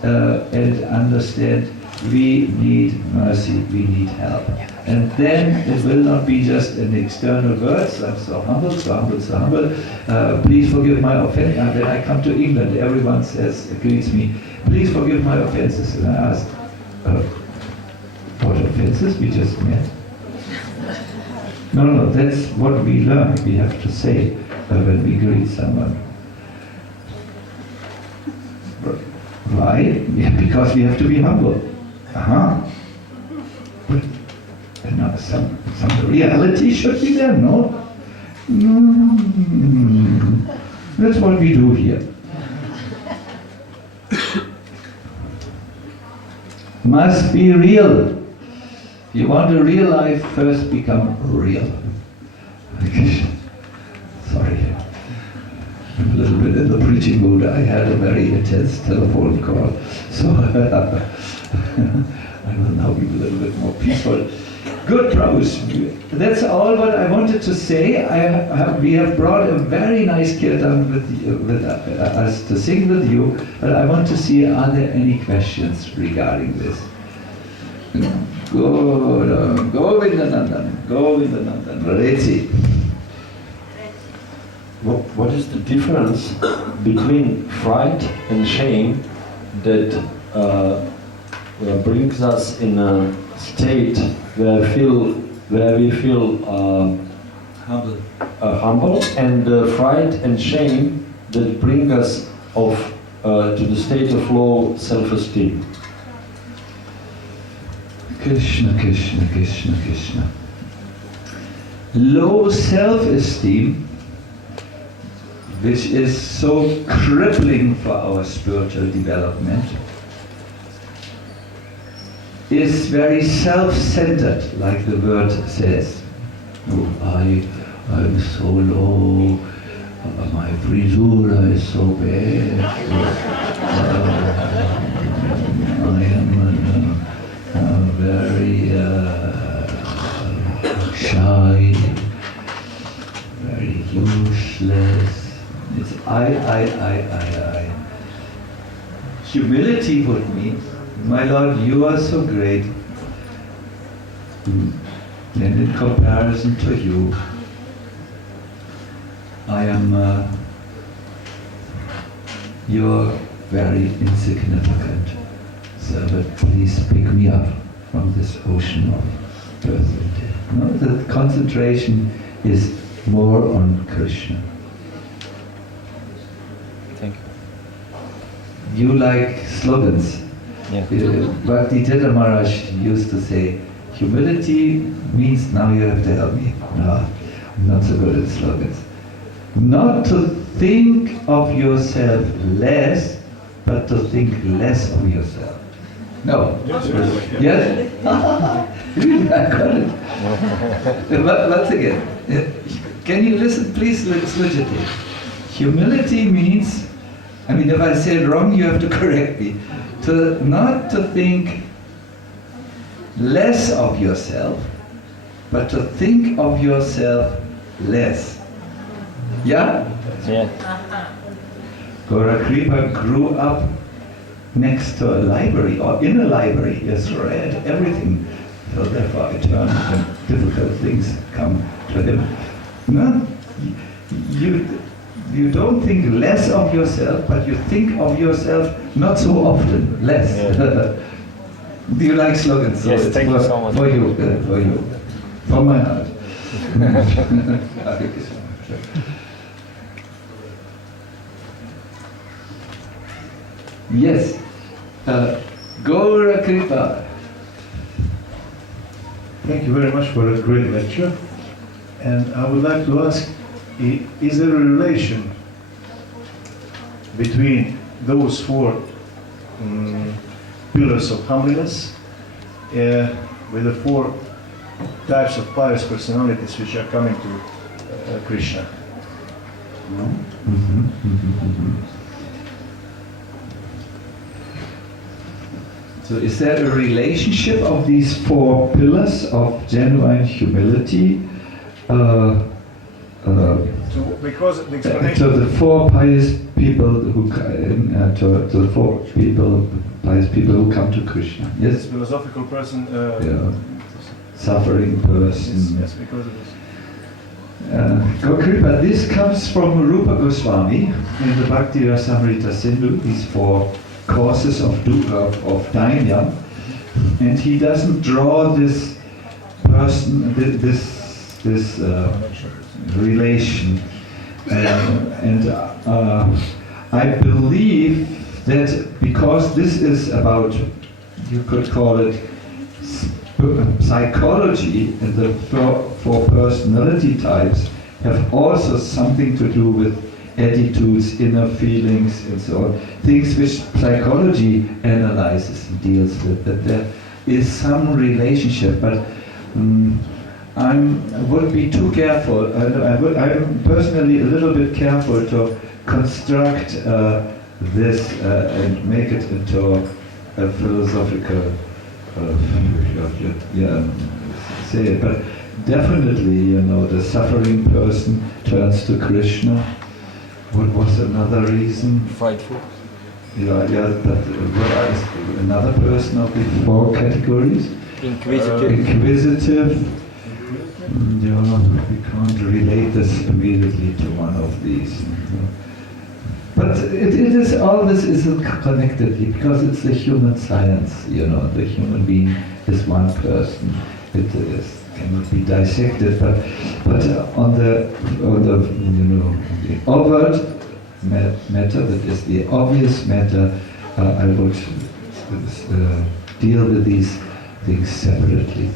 and understand we need mercy, we need help. And then it will not be just an external words, I'm so humble, so humble, so humble. Please forgive my offense. When I come to England, everyone greets me, please forgive my offenses. And I ask, what offenses? We just met. No, that's what we learn. We have to say when we greet someone. Why? Because we have to be humble. But some reality should be there, no? That's what we do here. Must be real. If you want a real life, first become real. Sorry. I'm a little bit in the preaching mood. I had a very intense telephone call. So I will now be a little bit more peaceful. Good, Prabhus. That's all what I wanted to say. We have brought a very nice kirtan with us to sing with you, but I want to see, are there any questions regarding this? Govindanandan, Govindanandan, Reti. What is the difference between fright and shame that brings us in a state where we feel humble, and fright and shame that bring us to the state of low self-esteem? Krishna, Krishna, Krishna, Krishna. Low self-esteem, which is so crippling for our spiritual development, is very self-centered, like the word says. Oh, I'm so low, my frisura is so bad, I am very shy, very useless. It's I. Humility would mean, my Lord, you are so great, and in comparison to you, I am, you're very insignificant. So, but please pick me up from this ocean of birth and death. No, the concentration is more on Krishna. Thank you. You like slogans. Yeah. Bhaktisiddhanta Maharaj used to say, humility means now you have to help me. No, I'm not so good at slogans. Not to think of yourself less, but to think less of yourself. No. Yes? Really, I got it. Once again, can you listen? Please switch it in. Humility means, I mean, if I say it wrong, you have to correct me. Not to think less of yourself, but to think of yourself less. Yeah? Yeah. Gaura grew up next to a library, or in a library. He has read everything. So therefore I turn when difficult things come to him. No, you don't think less of yourself, but you think of yourself not so often, less. Yeah. Do you like slogans? So yes, thank you so much. For you, from my heart. Yes, Gaura Kripa. Thank you very much for a great lecture. And I would like to ask, is there a relation between those four pillars of humbleness with the four types of pious personalities which are coming to Krishna? So is there a relationship of these four pillars of genuine humility because the explanation to the four pious people who pious people who come to Krishna? Yes. this philosophical person, suffering person. yes, because of this. Gokripa, this comes from Rupa Goswami in the Bhakti Rasamrita Sindhu. These four causes of dainya, and he doesn't draw this person, this relation, and I believe that because this is about, you could call it psychology, and the four personality types have also something to do with attitudes, inner feelings, and so on. Things which psychology analyzes and deals with, that there is some relationship, but I would be too careful. I'm personally a little bit careful to construct this and make it into a philosophical say it, but definitely, the suffering person turns to Krishna. What was another reason? Frightful. But what is another person of the 4 categories? Inquisitive. We can't relate this immediately to one of these. But it is, all this is connected because it's the human science, the human being is one person. It cannot be dissected, but on the the overt matter, that is the obvious matter, I would deal with these things separately.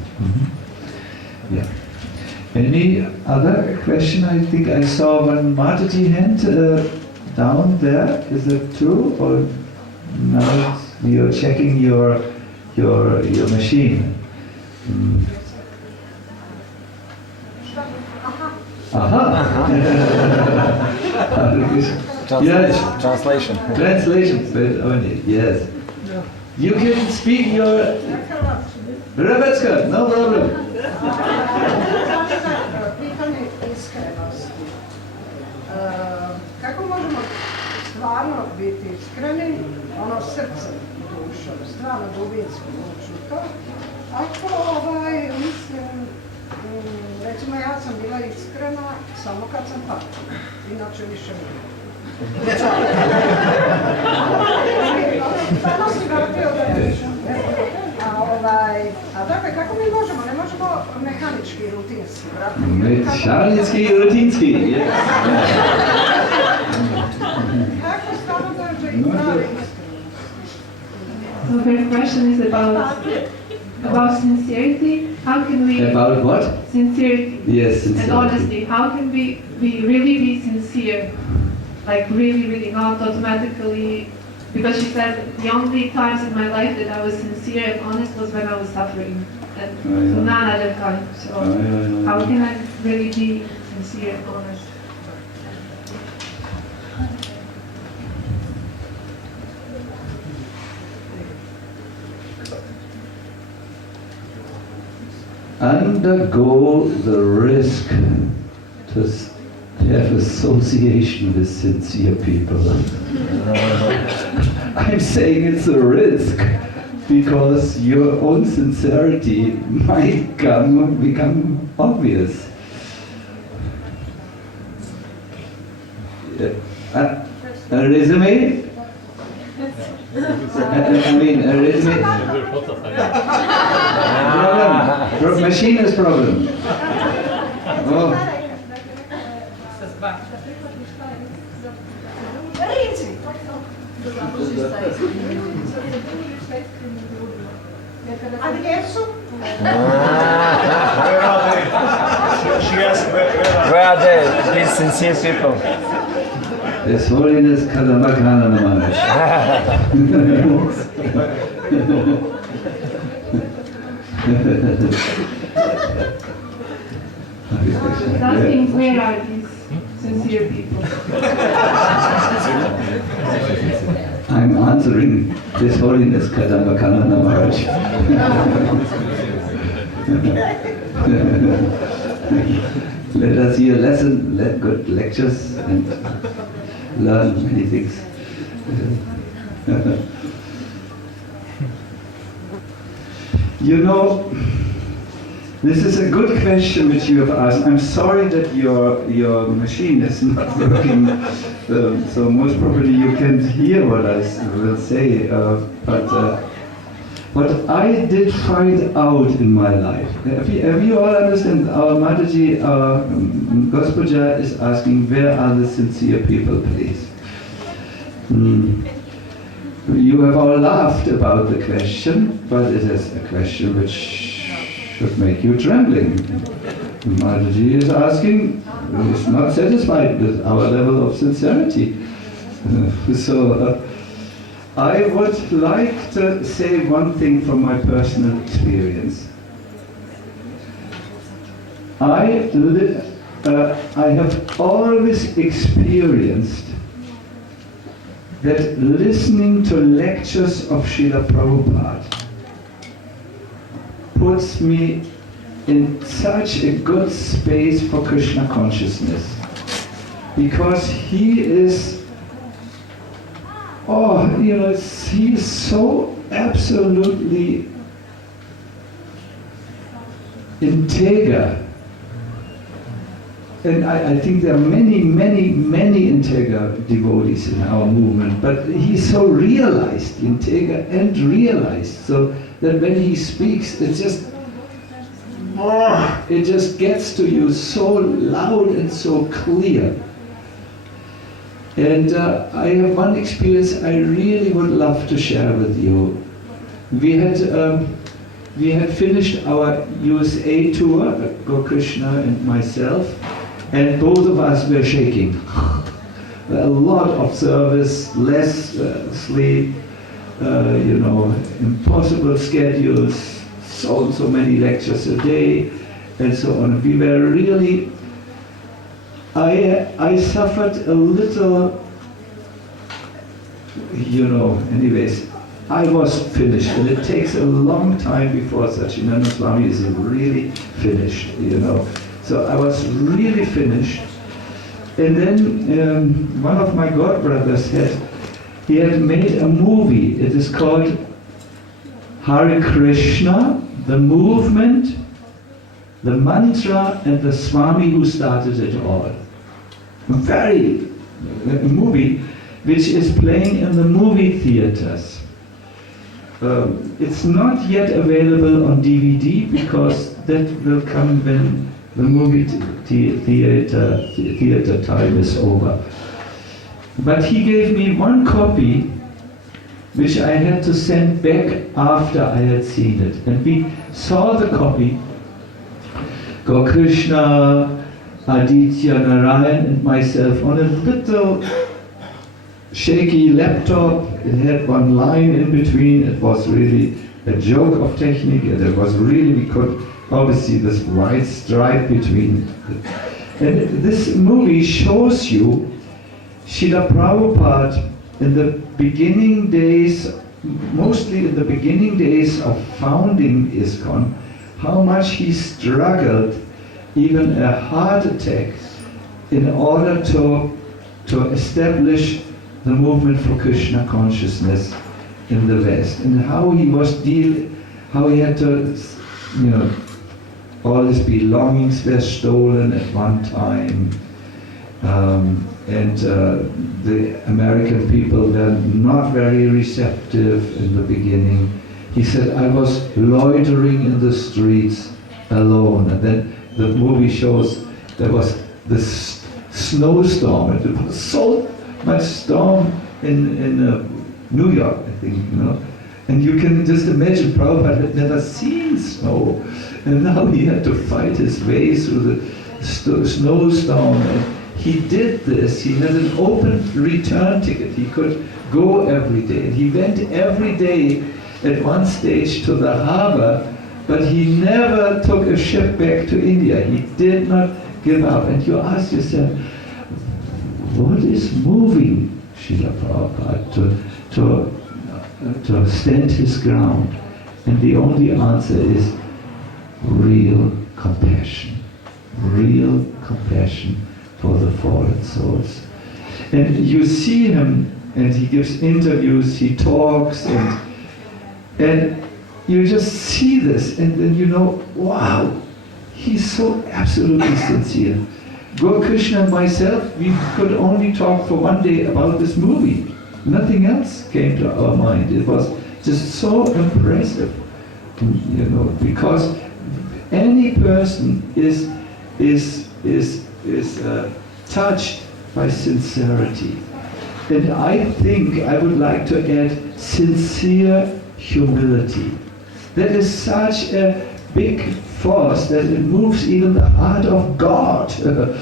Yeah. Any other question? I think I saw one Mataji hand down there. Is it true? Or now you're checking your machine? Aha! Yes. Translation. Translation, but only, yes. You can speak your... Rebecca, no problem. Pitanje iskrenosti. Kako možemo stvarno biti iskreni, srcem, dušom, stvarno dubinsku dušu to? Ako mislim, recimo ja sam bila iskrena samo kad sam patila, inače više nije. Stvarno si vratio da je. A dakle, kako mi možemo? Ne možemo mehanički, rutinski, Mehanički, rutinski, yes. Kako stvarno dođe i pravi iskreno? So her question is about sincerity. How can we... About what? Sincerity. Yes, sincerity. And honesty. How can we really be sincere? Like really, really, not automatically. Because she said the only times in my life that I was sincere and honest was when I was suffering. And none other time. So how can I really be sincere and honest? Undergo the risk to have association with sincere people. I'm saying it's a risk because your own sincerity might become obvious. A resume? I mean, a resume? Problem. Machine is problem. Oh. A gdje su? Where are these sincere people? His Holiness Kadamakana Namash. Asking where are these sincere people? I'm answering His Holiness Kadamakana Namash. Let us hear good lectures and learn many things. This is a good question which you have asked. I'm sorry that your machine is not working, so most probably you can't hear what I will say. But what I did find out in my life, have you all understand? Our Mataji, Gospoja is asking, where are the sincere people, please? You have all laughed about the question, but it is a question which should make you trembling. Mataji is asking, is not satisfied with our level of sincerity. I would like to say one thing from my personal experience. I have always experienced that listening to lectures of Srila Prabhupada puts me in such a good space for Krishna consciousness. Because he is, he is so absolutely integer. And I think there are many, many, many integer devotees in our movement, but he's so realized, integer and realized, so that when he speaks, it just gets to you so loud and so clear. And I have one experience I really would love to share with you. We had finished our USA tour, Gokrishna and myself, and both of us were shaking. A lot of service, less sleep, impossible schedules, so many lectures a day, and so on. We were really, I suffered a little, anyways, I was finished, and it takes a long time before Sacinandana Swami is really finished, So I was really finished. And then one of my godbrothers had made a movie. It is called Hare Krishna, the movement, the mantra, and the Swami who started it all. A movie which is playing in the movie theaters. It's not yet available on DVD because that will come when the movie theater time is over. But he gave me one copy which I had to send back after I had seen it. And we saw the copy. Gokrishna, Aditya, Narayan and myself on a little shaky laptop. It had one line in between. It was really a joke of technique, and it was really, we could obviously this white stripe between it. And this movie shows you Srila Prabhupada in the beginning days, mostly in the beginning days of founding ISKCON, how much he struggled, even a heart attack, in order to establish the movement for Krishna consciousness in the West, and how he had to, all his belongings were stolen at one time, and the American people were not very receptive in the beginning. He said, I was loitering in the streets alone, and then the movie shows there was this snowstorm, and there was so much storm in New York, I think, and you can just imagine Prabhupada had never seen snow, and now he had to fight his way through the snowstorm. And he did this. He had an open return ticket. He could go every day. And he went every day at one stage to the harbor, but he never took a ship back to India. He did not give up. And you ask yourself, what is moving Srila Prabhupada to stand his ground? And the only answer is real compassion for the fallen souls. And you see him, and he gives interviews, he talks, and you just see this, and then wow, he's so absolutely sincere. Gokrishna and myself, we could only talk for one day about this movie. Nothing else came to our mind. It was just so impressive, because any person is touched by sincerity. And I think I would like to add sincere humility. That is such a big force that it moves even the heart of God to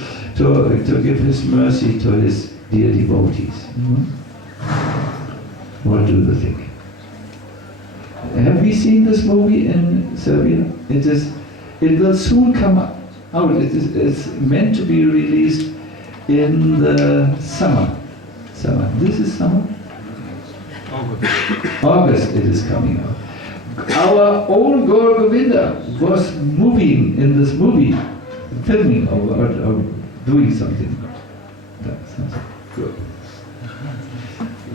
give His mercy to His dear devotees. What do you think? Have we seen this movie in Serbia? It will soon come out. It's meant to be released in the summer. This is summer? August it is coming out. Our own Gaur Govinda was moving in this movie, filming or doing something. That's good.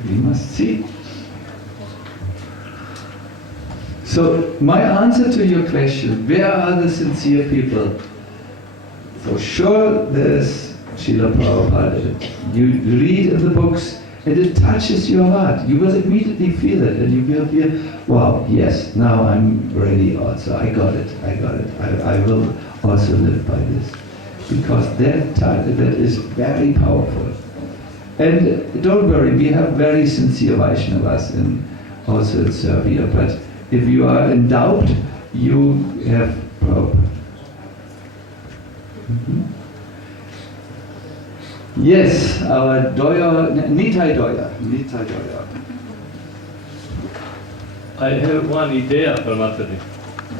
We must see. So my answer to your question, where are the sincere people? For sure there's Srila Prabhupada. You read in the books and it touches your heart. You will immediately feel it and you will feel, wow, yes, now I'm ready also. I got it. I will also live by this. Because that is very powerful. And don't worry, we have very sincere Vaishnavas also in Serbia, but if you are in doubt, you have Prabhupada. Yes, our Doya, Nitai Doya. I have one idea for Mataji.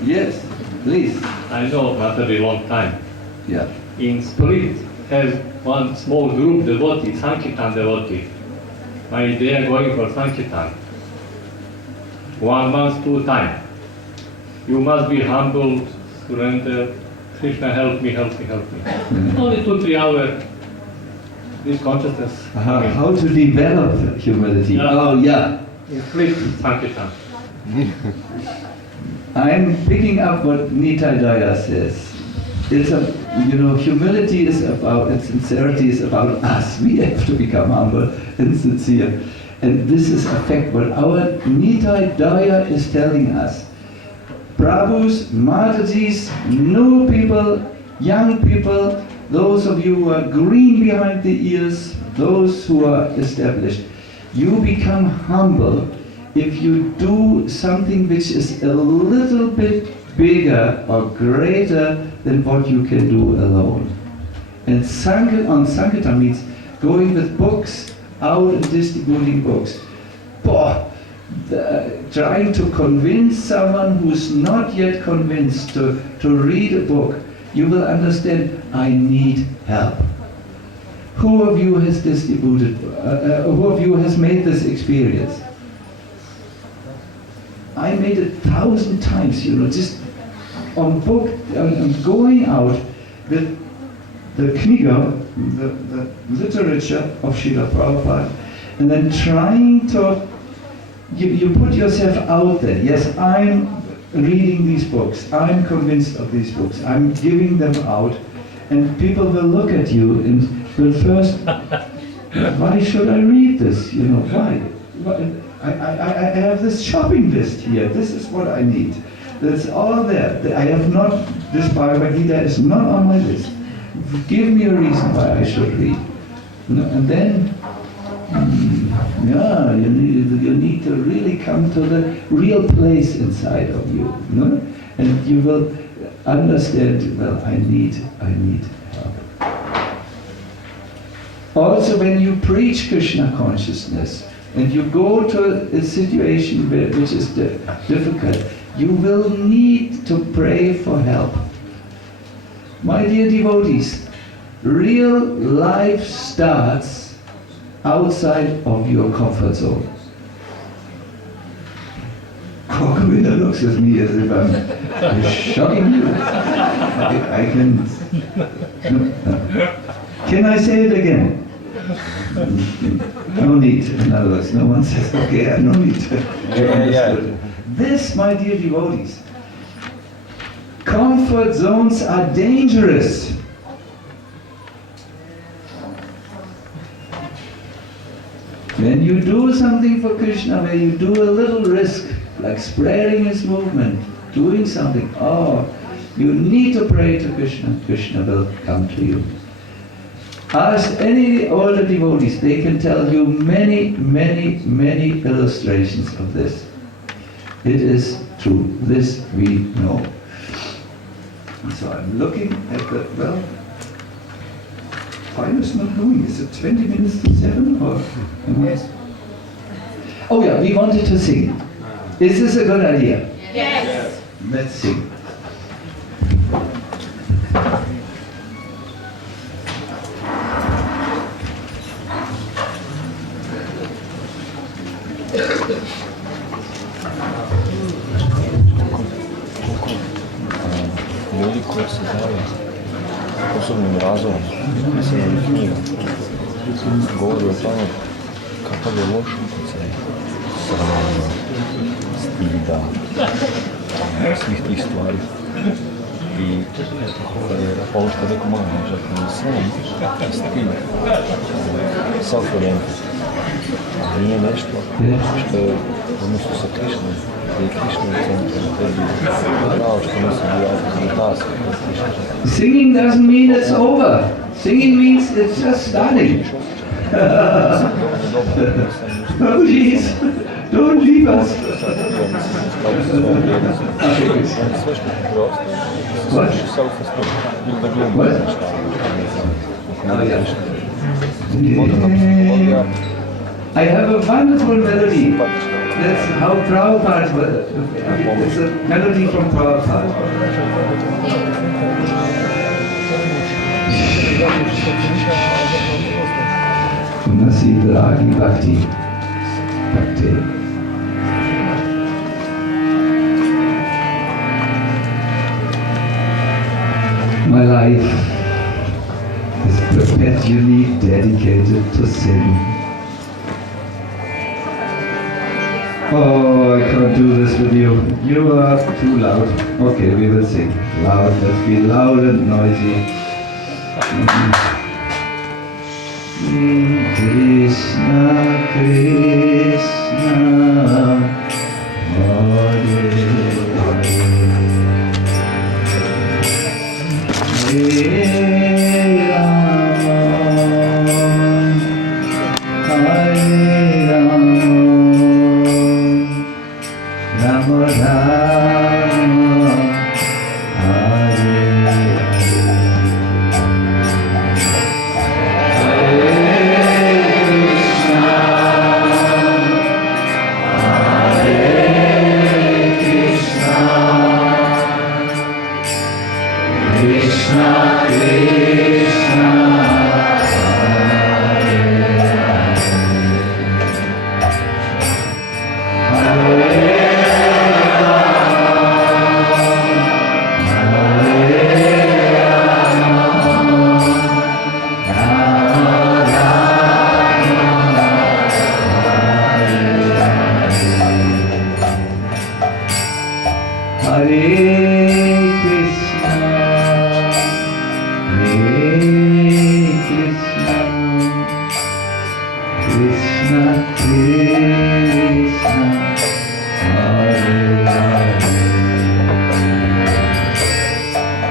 Yes, please. I know Mataji long time. Yeah. In Split has one small group devotee, Sankirtan devotee. My idea going for Sankirtan. 1 month, 2 times. You must be humble, surrender. Krishna, help me. Only 2-3 hours. This consciousness. How to develop humility. Yeah. Oh, yeah. In Split, Sankirtan. I'm picking up what Nitai Daya says. It's humility is about, and sincerity is about us. We have to become humble and sincere. And this is a fact. What our Nitai Daya is telling us. Prabhus, Matajis, new people, young people, those of you who are green behind the ears, those who are established, you become humble if you do something which is a little bit bigger or greater than what you can do alone. And Sankirtan means going with books out and distributing books. Trying to convince someone who's not yet convinced to read a book, you will understand, I need help. Who of you has distributed, who of you has made this experience? I made it 1,000 times, just on book, going out with the Kniga, the literature of Srila Prabhupada, and then trying to, you put yourself out there. Yes, I'm reading these books, I'm convinced of these books, I'm giving them out, and people will look at you and will first, why should I read this? Why? I have this shopping list here, this is what I need. That's all there. I have not, this Bhagavad Gita is not on my list. Give me a reason why I should read. And then, you need to really come to the real place inside of you. And you will understand, well, I need help. Also, when you preach Krishna consciousness, and you go to a situation which is difficult, you will need to pray for help. My dear devotees, real life starts outside of your comfort zone. Govinda looks at me as if I'm shocking you. I can... Can I say it again? No need. In other words, no one says, okay, no need. This, my dear devotees, comfort zones are dangerous. When you do something for Krishna, where you do a little risk, like spreading his movement, doing something, you need to pray to Krishna. Krishna will come to you. Ask any older devotees, they can tell you many, many, many illustrations of this. It is true. This we know. So I'm looking at the, time is not going. Is it 20 minutes to 7 or? Yes. Oh yeah, we wanted to sing. Is this a good idea? Yes. Let's sing. ljudi koji se bave osobnim razvojem, pisanom knjiga, govori o tome kakav je loš utjecaj srama, stida, svih tih stvari. I ovo što je rekao moja maža, sram, stid, self-oriented, nije nešto što je odnosno sa Krišnom, je Krišna u centru, tebi pravo što mislim bio rezultatski. Singing doesn't mean it's over. Singing means it's just starting. Oh, please, don't leave us. What? What? Oh, yeah. I have a wonderful melody. That's how Prabhupada was. It's a melody from Prabhupada. Nasi Dragi Bhakti. Bhakti. My life is perpetually dedicated to sin. Oh, I can't do this with you. You are too loud. Okay, we will sing. Loud, let's be loud and noisy. Krishna, Krishna,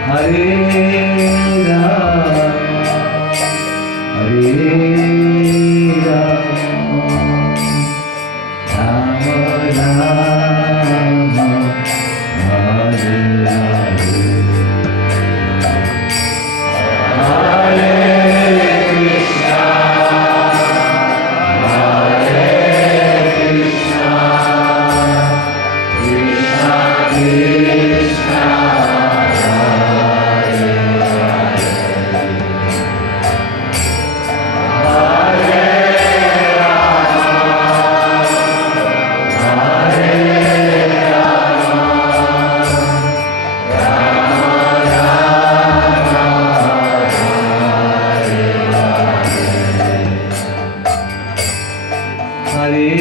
Hare Hare Hare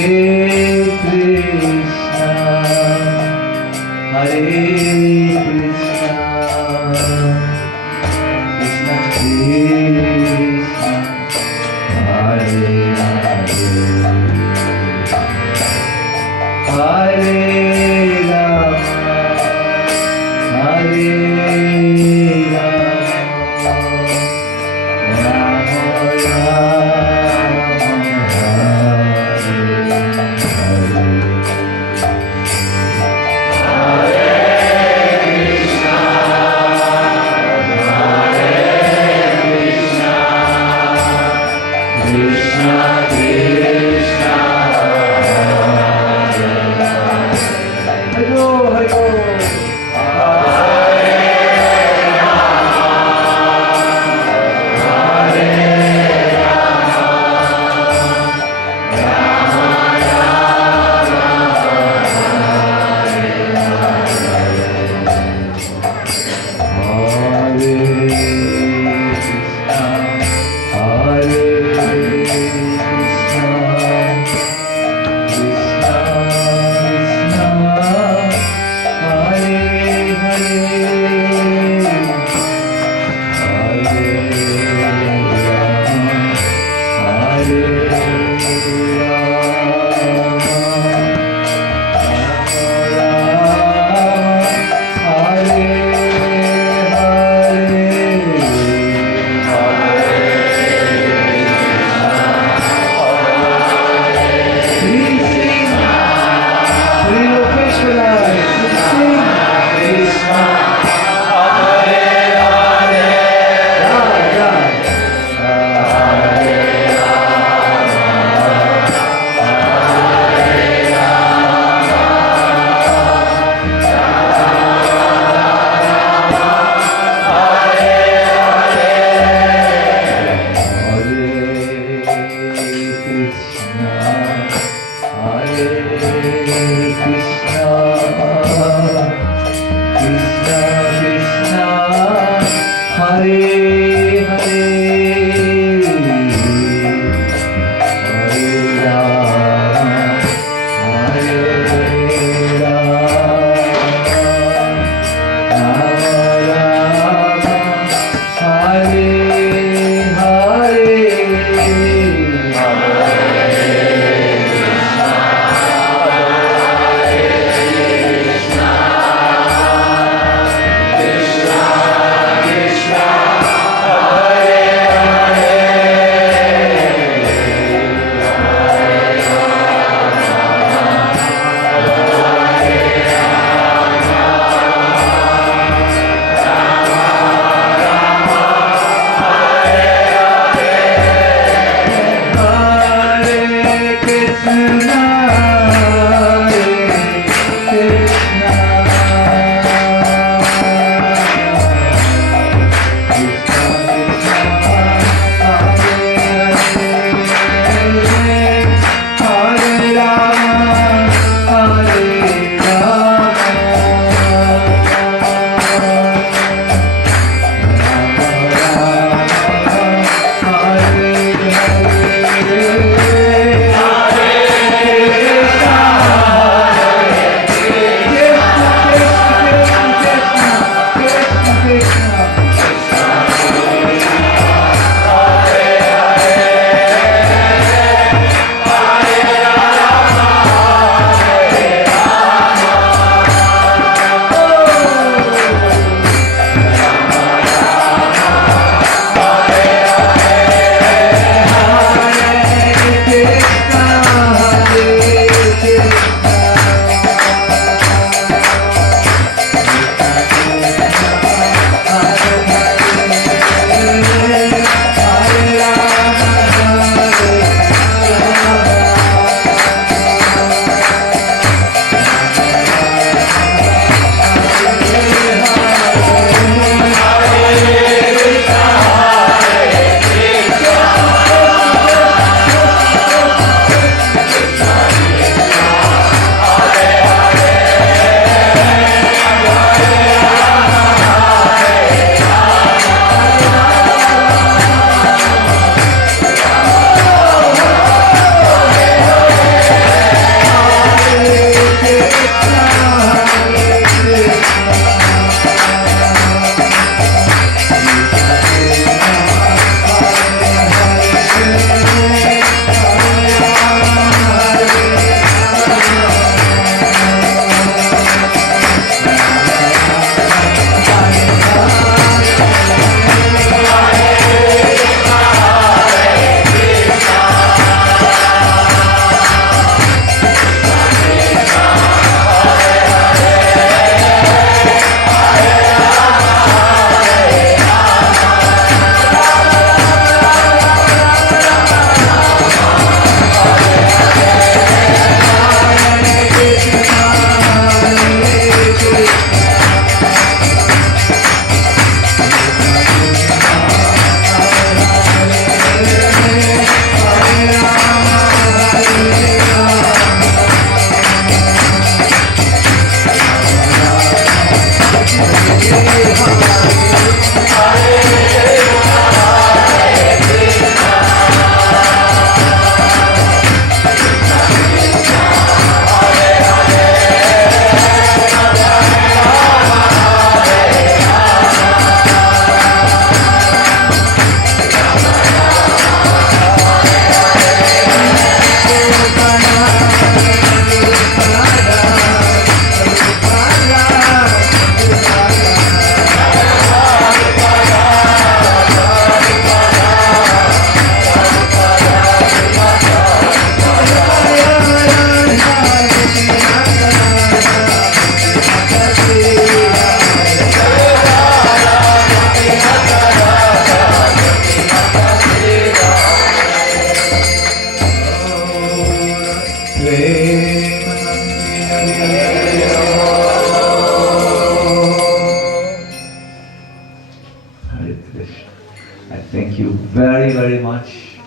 I thank you very, very much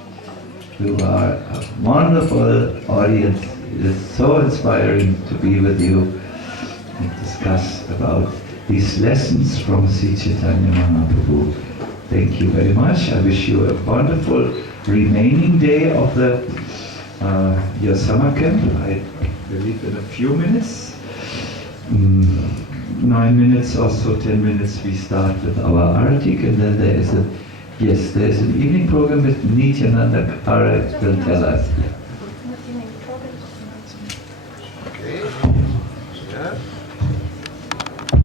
You are a wonderful audience. It is so inspiring to be with you and discuss about these lessons from Sri Chaitanya Mahaprabhu. Thank you very much. I wish you a wonderful remaining day of your summer camp. I believe in a few minutes. 9 minutes or so, 10 minutes, we start with our Aratik, and then there is an evening program with Nityananda Karak will tell us.